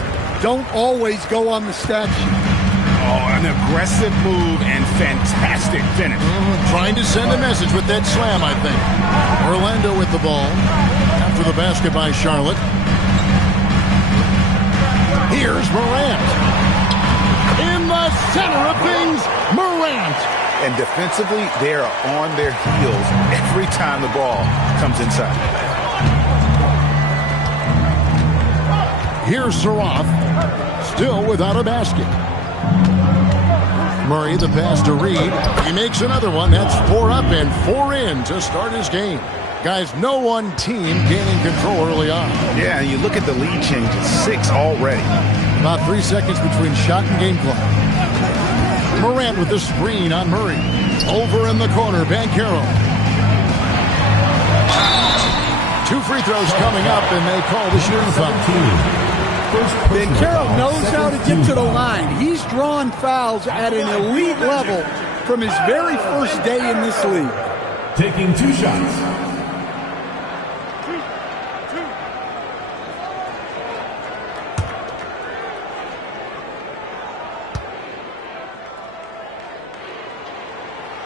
don't always go on the stat sheet. Oh, an aggressive move and fantastic finish. Trying to send a message with that slam, I think. Orlando with the ball. After the basket by Charlotte. Here's Morant. In the center of things, Morant. And defensively, they are on their heels every time the ball comes inside. Here's Zarab, still without a basket. Murray, the pass to Reed. He makes another one. That's 4 up and 4 in to start his game. Guys, no one team gaining control early on. Yeah, and you look at the lead changes, 6 already. About 3 seconds between shot and game clock. Morant with the screen on Murray. Over in the corner, Banchero. 2 free throws coming up, and they call the shooting foul. Banchero knows how to get to the line. He's drawn fouls at an elite level from his very first day in this league. Taking 2 shots.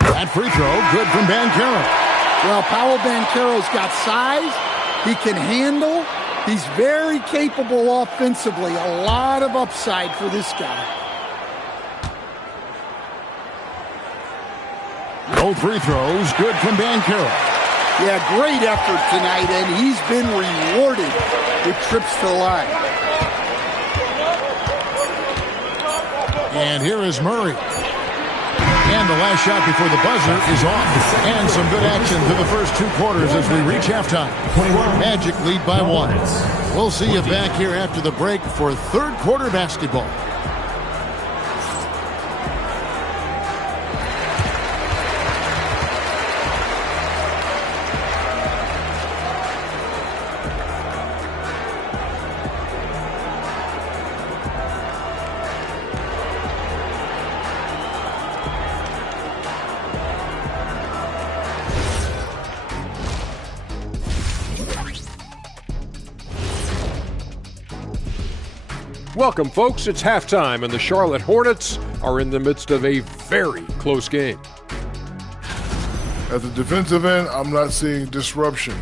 That free throw, good from Banchero. Well, Paolo Banchero's got size. He can handle. He's very capable offensively. A lot of upside for this guy. Both free throws, good from Banchero. Yeah, great effort tonight, and he's been rewarded with trips to the line. And here is Murray. And the last shot before the buzzer is off. And some good action through the first 2 quarters as we reach halftime. Magic lead by 1. We'll see you back here after the break for third quarter basketball. Welcome, folks. It's halftime, and the Charlotte Hornets are in the midst of a very close game. At the defensive end, I'm not seeing disruption.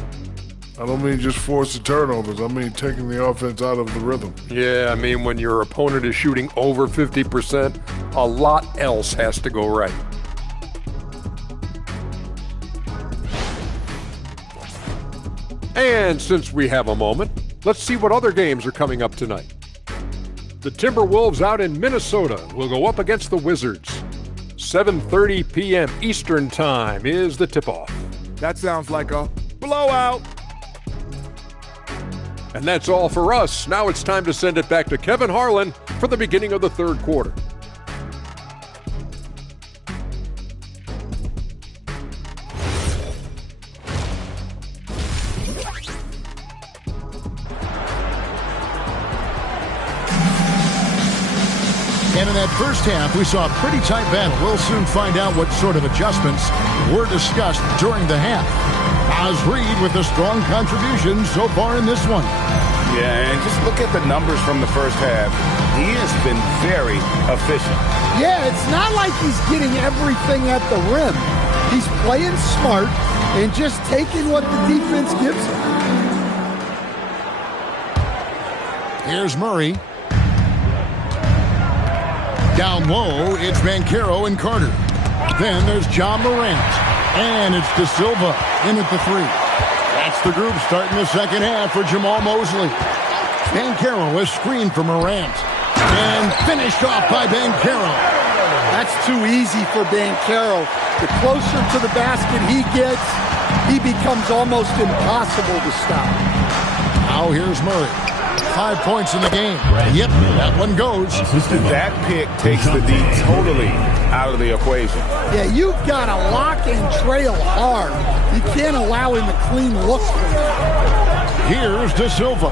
I don't mean just forced turnovers. I mean taking the offense out of the rhythm. Yeah, I mean when your opponent is shooting over 50%, a lot else has to go right. And since we have a moment, let's see what other games are coming up tonight. The Timberwolves out in Minnesota will go up against the Wizards. 7:30 p.m. Eastern Time is the tip-off. That sounds like a blowout. And that's all for us. Now it's time to send it back to Kevin Harlan for the beginning of the third quarter. And in that first half, we saw a pretty tight battle. We'll soon find out what sort of adjustments were discussed during the half. Oz Reed with a strong contribution so far in this one. Yeah, and just look at the numbers from the first half. He has been very efficient. Yeah, it's not like he's getting everything at the rim. He's playing smart and just taking what the defense gives him. Here's Murray. Down low, it's Banchero and Carter. Then there's John Morant. And it's De Silva in at the 3. That's the group starting the second half for Jamal Mosley. Banchero is screened for Morant. And finished off by Banchero. That's too easy for Banchero. The closer to the basket he gets, he becomes almost impossible to stop. Now here's Murray. 5 points in the game. Yep, that one goes. That pick takes the D totally out of the equation. Yeah, you've got to lock and trail hard. You can't allow him to clean look. Here's De Silva.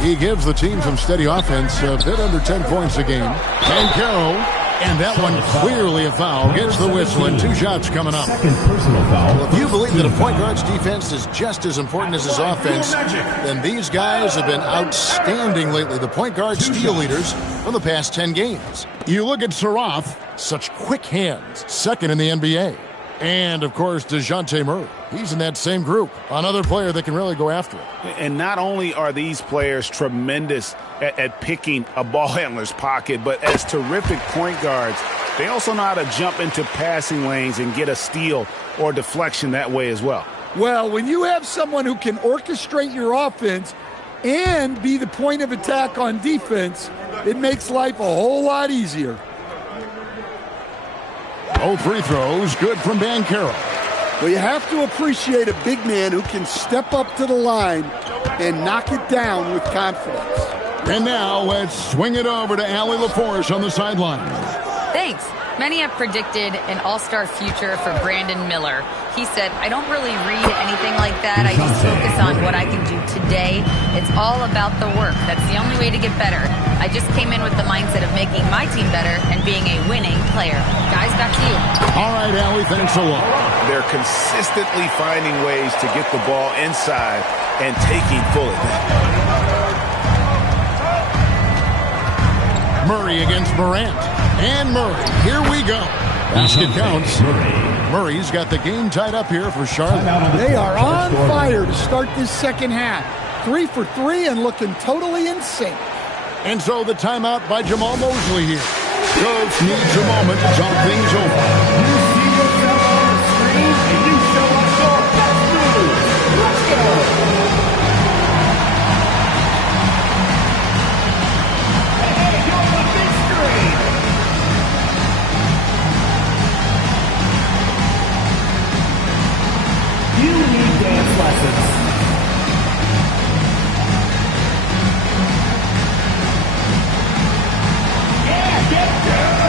He gives the team some steady offense, a bit under 10 points a game. Banchero, and that one clearly a foul, gets the whistle, and 2 shots coming up. Second personal foul. If you believe that a point guard's defense is just as important as his offense, then these guys have been outstanding lately. The point guard steal leaders for the past 10 games. You look at Sarath, such quick hands, second in the NBA. And, of course, DeJounte Murray. He's in that same group. Another player that can really go after it. And not only are these players tremendous at picking a ball handler's pocket, but as terrific point guards, they also know how to jump into passing lanes and get a steal or deflection that way as well. Well, when you have someone who can orchestrate your offense and be the point of attack on defense, it makes life a whole lot easier. Both free throws, good from Banchero. Well, you have to appreciate a big man who can step up to the line and knock it down with confidence. And now let's swing it over to Allie LaForce on the sideline. Thanks. Many have predicted an all-star future for Brandon Miller. He said, I don't really read anything like that. I just focus on what I can do today. It's all about the work. That's the only way to get better. I just came in with the mindset of making my team better and being a winning player. Guys, back to you. All right, Allie, thanks a lot. They're consistently finding ways to get the ball inside and taking full advantage. Murray against Morant. And Murray, here we go. Basket counts. Murray's got the game tied up here for Charlotte. They are on fire to start this second half. 3 for 3 and looking totally in sync. And so the timeout by Jamal Mosley here. Coach needs a moment to talk things over. You see yourself on the screen and you show us your best move. Let's go. You need dance lessons. Yeah, get down!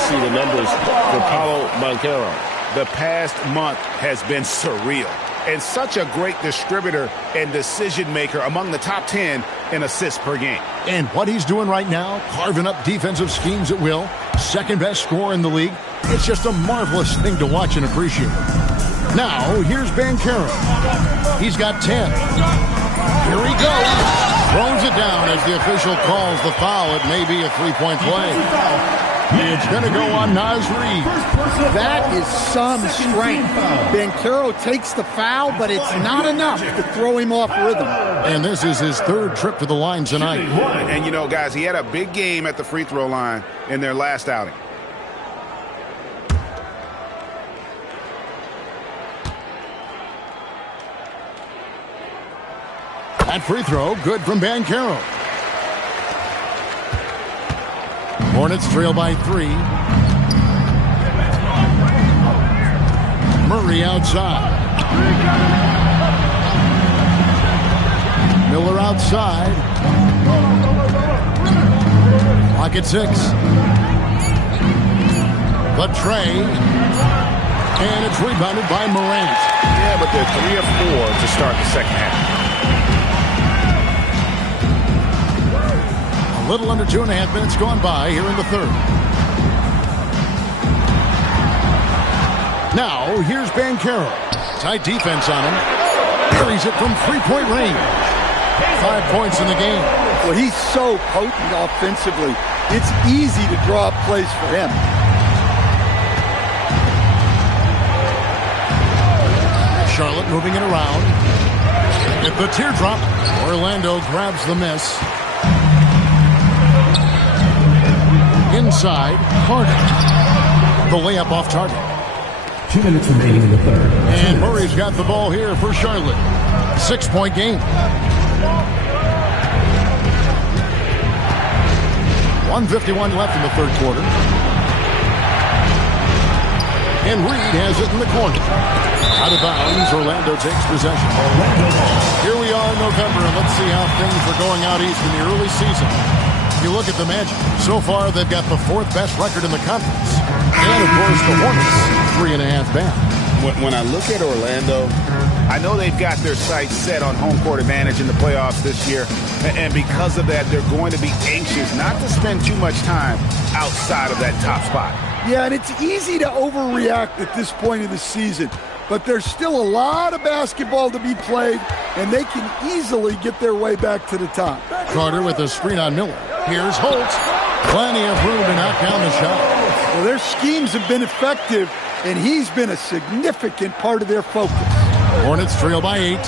See the numbers for Paolo Banchero. The past month has been surreal and such a great distributor and decision maker among the top 10 in assists per game. And what he's doing right now, carving up defensive schemes at will, second best scorer in the league. It's just a marvelous thing to watch and appreciate. Now, here's Banchero. He's got 10. Here he goes. Throws it down as the official calls the foul. It may be a three-point play. It's going to go on Naz Reid. That is some strength. Banchero takes the foul, but it's not enough to throw him off rhythm. And this is his third trip to the line tonight. And, you know, guys, he had a big game at the free throw line in their last outing. That free throw, good from Banchero. Hornets trail by 3. Murray outside. Miller outside. Clock at 6. The tray. And it's rebounded by Morant. Yeah, but they're 3 of 4 to start the second half. A little under 2.5 minutes gone by here in the third. Now, here's Banchero. Tight defense on him. Carries it from three-point range. 5 points in the game. Well, he's so potent offensively. It's easy to draw up plays for him. Charlotte moving it around. At the teardrop, Orlando grabs the miss. Inside, Harden. The layup off target. 2 minutes remaining in the third. And Murray's got the ball here for Charlotte. 6-point game. 1:51 left in the third quarter. And Reid has it in the corner. Out of bounds, Orlando takes possession. Here we are in November, and let's see how things are going out east in the early season. You look at the Magic. So far, they've got the 4th best record in the conference. And, of course, the Hornets, 3.5 back. When I look at Orlando, I know they've got their sights set on home court advantage in the playoffs this year. And because of that, they're going to be anxious not to spend too much time outside of that top spot. Yeah, and it's easy to overreact at this point of the season. But there's still a lot of basketball to be played, and they can easily get their way back to the top. Carter with a screen on Miller. Here's Holtz. Plenty of room to knock down the shot. Well, their schemes have been effective, and he's been a significant part of their focus. Hornets trail by 8.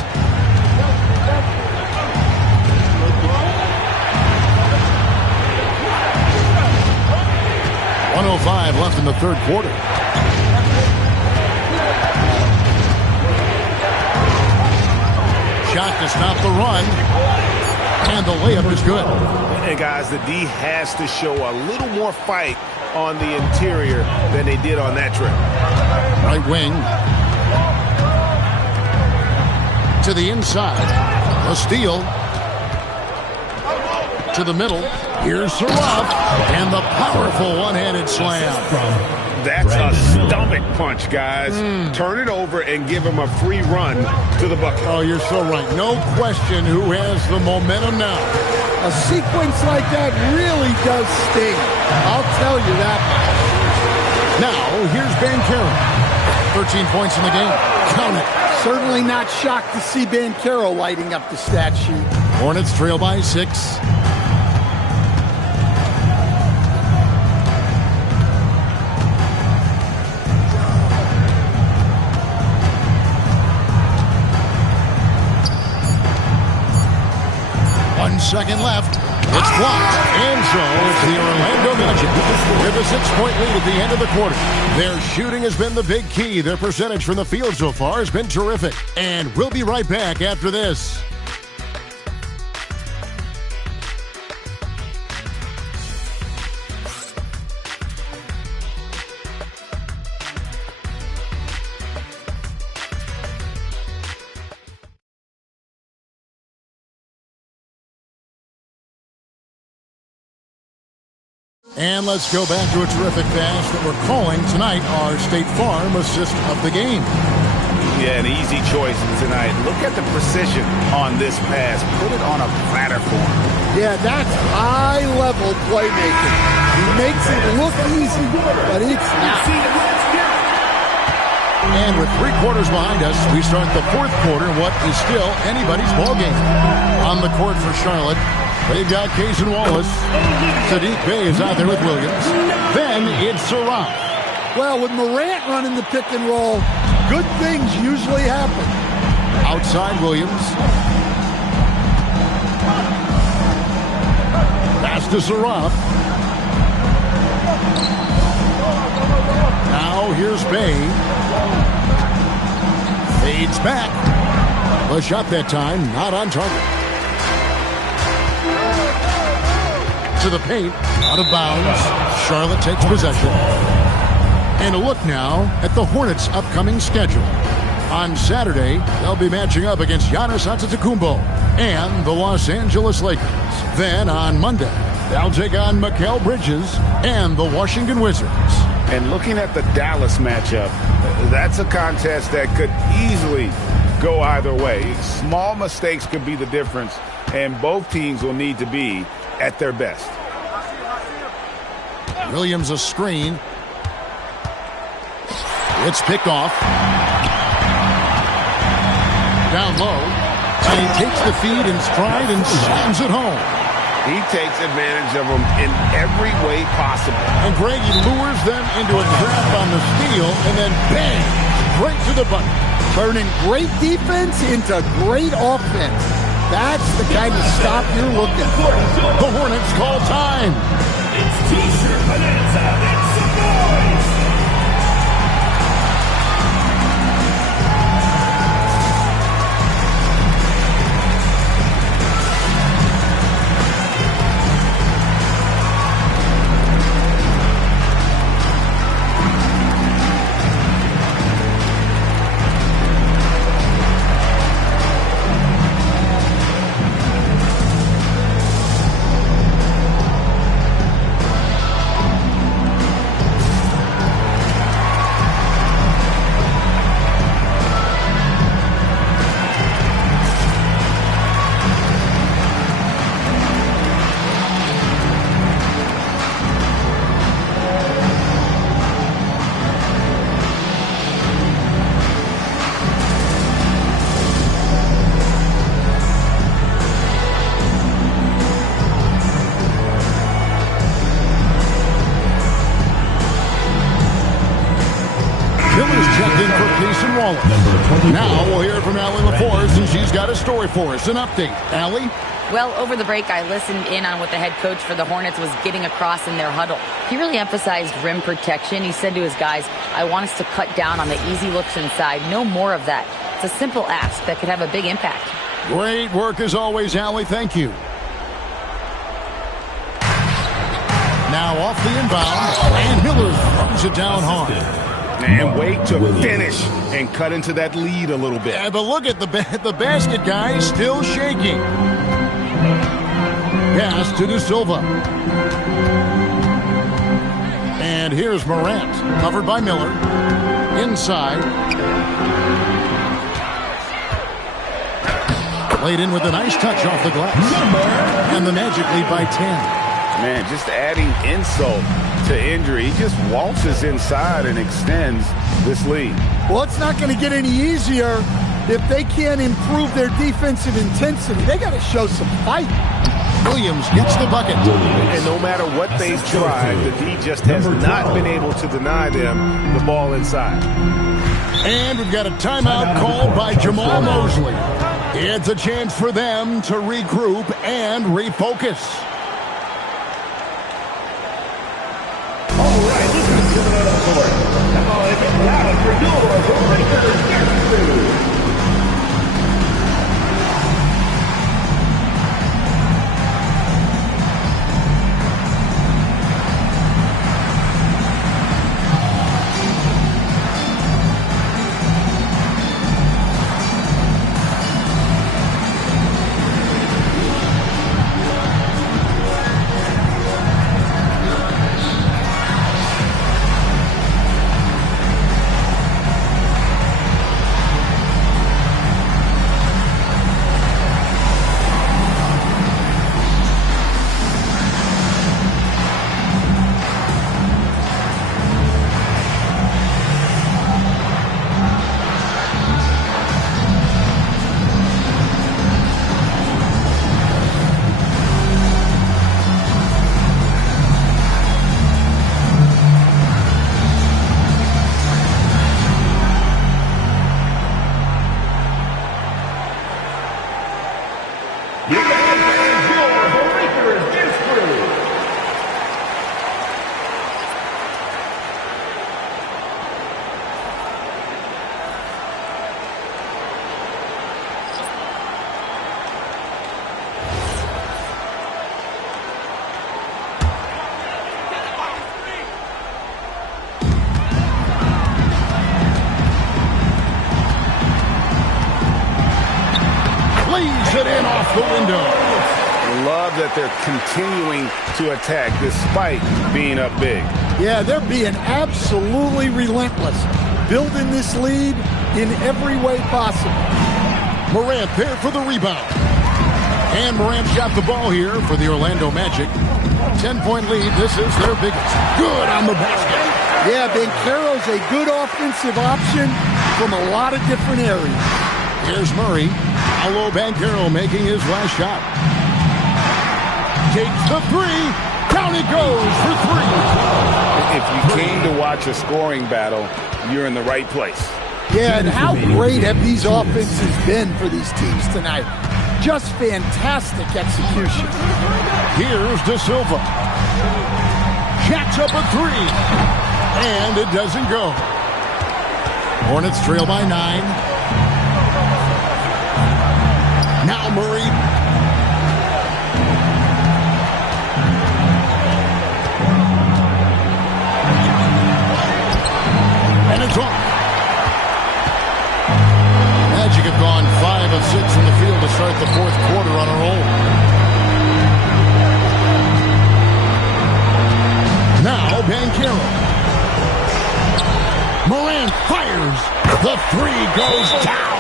1:05 left in the third quarter. Shot to stop the run. And the layup is good. And guys, the D has to show a little more fight on the interior than they did on that trip. Right wing. To the inside. A steal. To the middle. Here's Saraf. And the powerful one-handed slam. That's a stomach punch, guys. Turn it over and give him a free run to the bucket. Oh, you're so right. No question who has the momentum now. A sequence like that really does sting. I'll tell you that much. Now, here's Banchero. 13 points in the game. Count it. Certainly not shocked to see Banchero lighting up the stat sheet. Hornets trail by 6. Second left. It's blocked. And so it's the Orlando Magic with a 6-point lead at the end of the quarter. Their shooting has been the big key. Their percentage from the field so far has been terrific. And we'll be right back after this. And let's go back to a terrific pass that we're calling tonight our State Farm assist of the game. Yeah, an easy choice tonight. Look at the precision on this pass. Put it on a platter for him. Yeah, that's high-level playmaking. He makes it look easy, but it's not. And with 3 quarters behind us, we start the fourth quarter in what is still anybody's ballgame. On the court for Charlotte, they've got Cason Wallace. Saddiq Bey is out there with Williams. Then it's Saraf. Well, with Morant running the pick and roll, good things usually happen. Outside Williams. Pass to Saraf. Now here's Bey. Fades back. A shot that time, not on target. To the paint, out of bounds. Charlotte takes possession. And a look now at the Hornets' upcoming schedule. On Saturday, they'll be matching up against Giannis Antetokounmpo and the Los Angeles Lakers. Then on Monday, they'll take on Mikal Bridges and the Washington Wizards. And looking at the Dallas matchup, that's a contest that could easily go either way. Small mistakes could be the difference, and both teams will need to be at their best. Williams a screen. It's picked off. Down low. And he takes the feed in stride and slams it home. He takes advantage of them in every way possible. And Greg, he lures them into a trap on the steal, and then bang, right to the button. Turning great defense into great offense. That's the kind of stop you're looking for. The Hornets call time. It's T-shirt bonanza. It's the boys. Now we'll hear from Allie LaForce, and she's got a story for us. An update. Allie? Well, over the break, I listened in on what the head coach for the Hornets was getting across in their huddle. He really emphasized rim protection. He said to his guys, I want us to cut down on the easy looks inside. No more of that. It's a simple ask that could have a big impact. Great work as always, Allie. Thank you. Now off the inbound, and Miller throws it down hard. And wait to finish and cut into that lead a little bit. Yeah, but look at the basket guy still shaking. Pass to De Silva. And here's Morant, covered by Miller. Inside. Played in with a nice touch off the glass. And the Magic lead by 10. Man, just adding insult to injury. He just waltzes inside and extends this lead. Well, it's not going to get any easier if they can't improve their defensive intensity. They got to show some fight. Williams gets the bucket. And no matter what they've tried, the D just has not been able to deny them the ball inside. And we've got a timeout called by Jamal Mosley. It's a chance for them to regroup and refocus. All right, this is the middle court. Now, if it's loud for your Lakers, get through. The window. Love that they're continuing to attack despite being up big. Yeah, they're being absolutely relentless, building this lead in every way possible. Morant there for the rebound. And Morant's got the ball here for the Orlando Magic. 10-point lead. This is their biggest. Good on the basket. Yeah, Banchero's a good offensive option from a lot of different areas. Here's Murray. Paolo Banchero making his last shot. Takes the three. Down it goes for three. If you came to watch a scoring battle, you're in the right place. Yeah, and how great have these offenses been for these teams tonight? Just fantastic execution. Here's De Silva. Jacks up a three. And it doesn't go. Hornets trail by 9. Now Murray. And it's off. Magic have gone 5 of 6 from the field to start the fourth quarter on a roll. Now Banchero. Morant fires. The three goes down.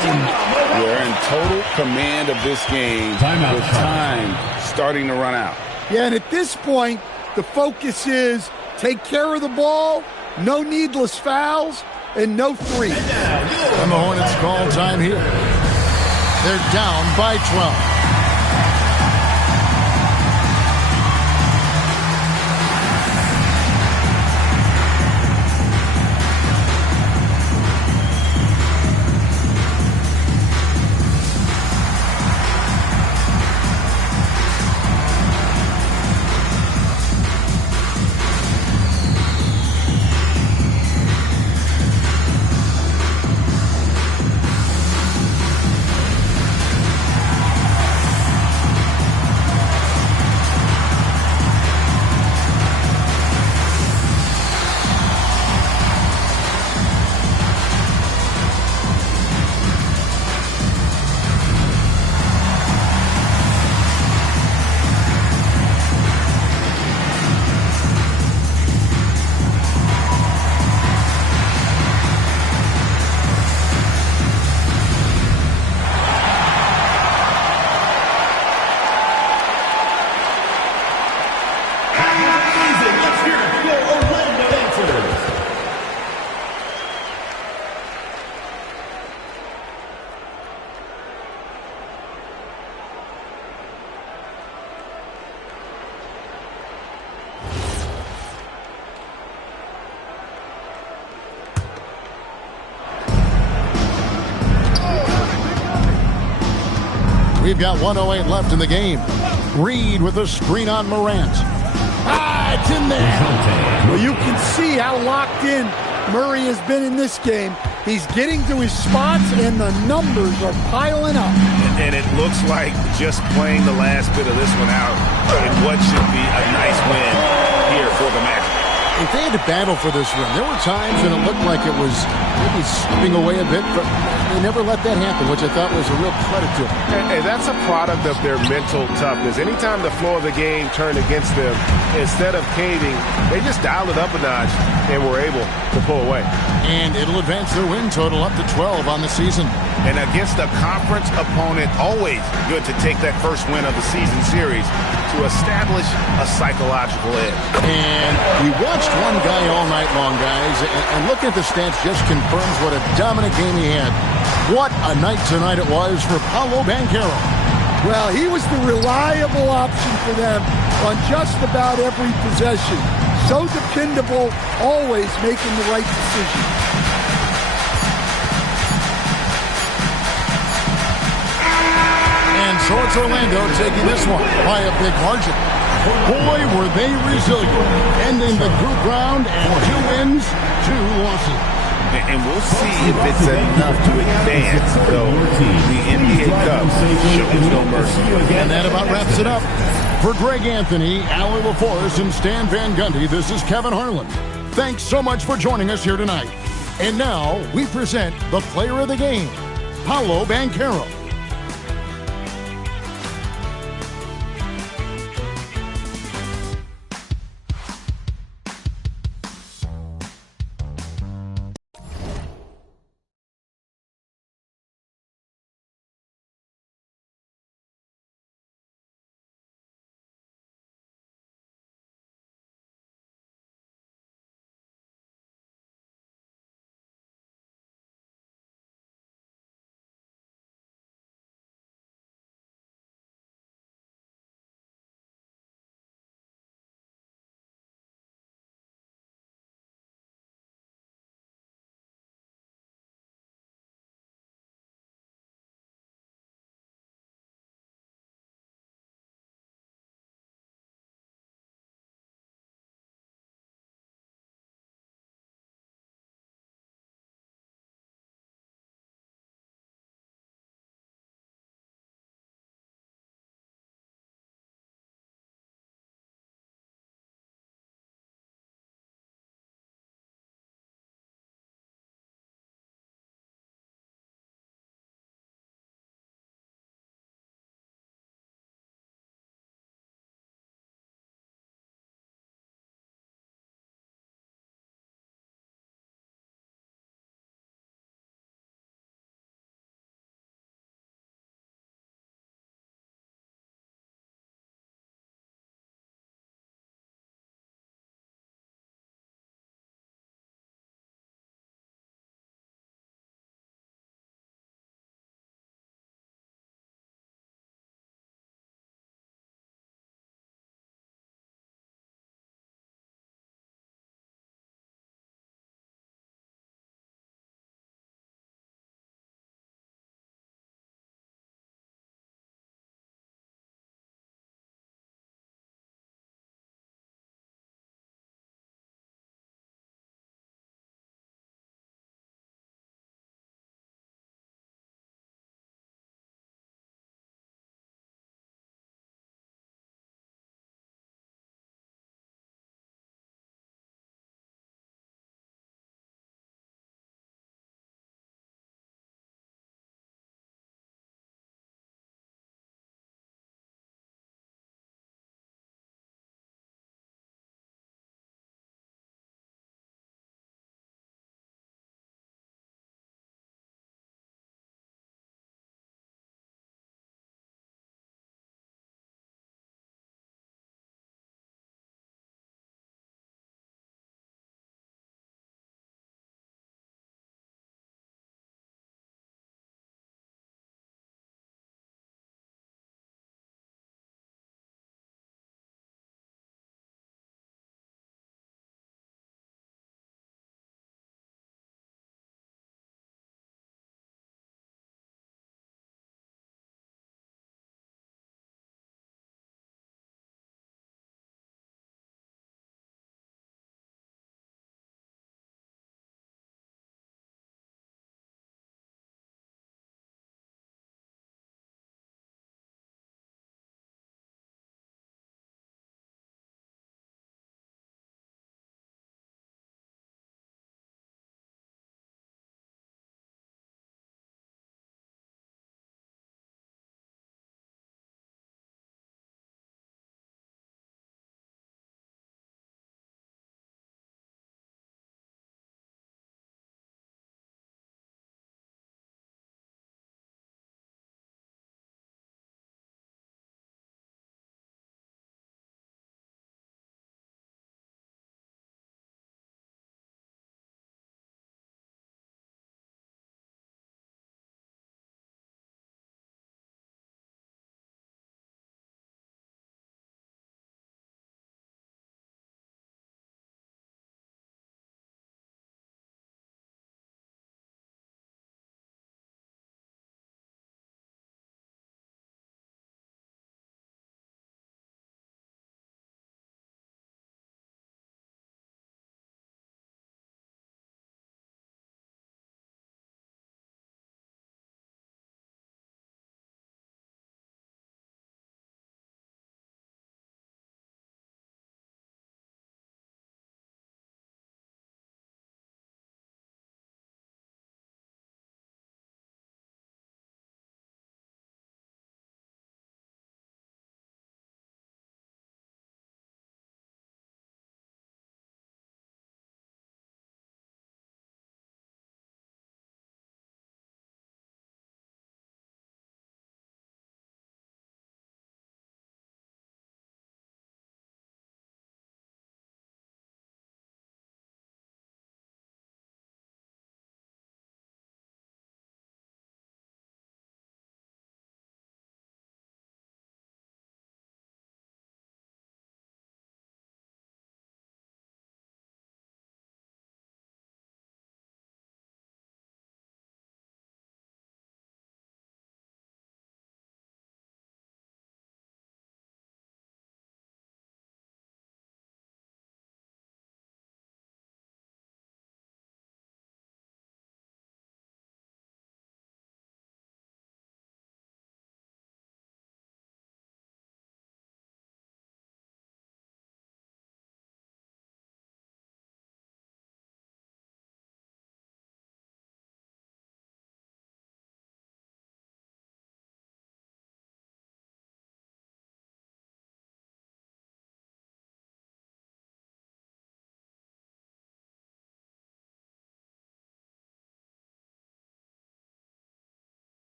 We're in total command of this game with time starting to run out. Yeah, and at this point, the focus is take care of the ball, no needless fouls, and no threes. And the Hornets call time here. They're down by 12. We've got 1:08 left in the game. Reed with a screen on Morant. It's in there. Well, you can see how locked in Murray has been in this game. He's getting to his spots, and the numbers are piling up. And it looks like just playing the last bit of this one out in what should be a nice win here for the Magic. If they had to battle for this win, there were times when it looked like it was maybe slipping away a bit, but they never let that happen, which I thought was a real credit to them. And that's a product of their mental toughness. Anytime the flow of the game turned against them, instead of caving, they just dialed it up a notch and were able to pull away. And it'll advance their win total up to 12 on the season. And against a conference opponent, always good to take that first win of the season series to establish a psychological edge. And we watched one guy all night long, guys, and looking at the stats just confirms what a dominant game he had. What a night tonight it was for Paolo Banchero. Well, he was the reliable option for them on just about every possession. So dependable, always making the right decision. And so it's Orlando taking this one by a big margin. Boy, were they resilient, ending the group round and 2 wins, 2 losses. And we'll see if it's enough to advance, though the NBA Cup shows no mercy. And that about wraps it up. For Greg Anthony, Allie LaForce, and Stan Van Gundy, this is Kevin Harlan. Thanks so much for joining us here tonight. And now we present the player of the game, Paolo Banchero.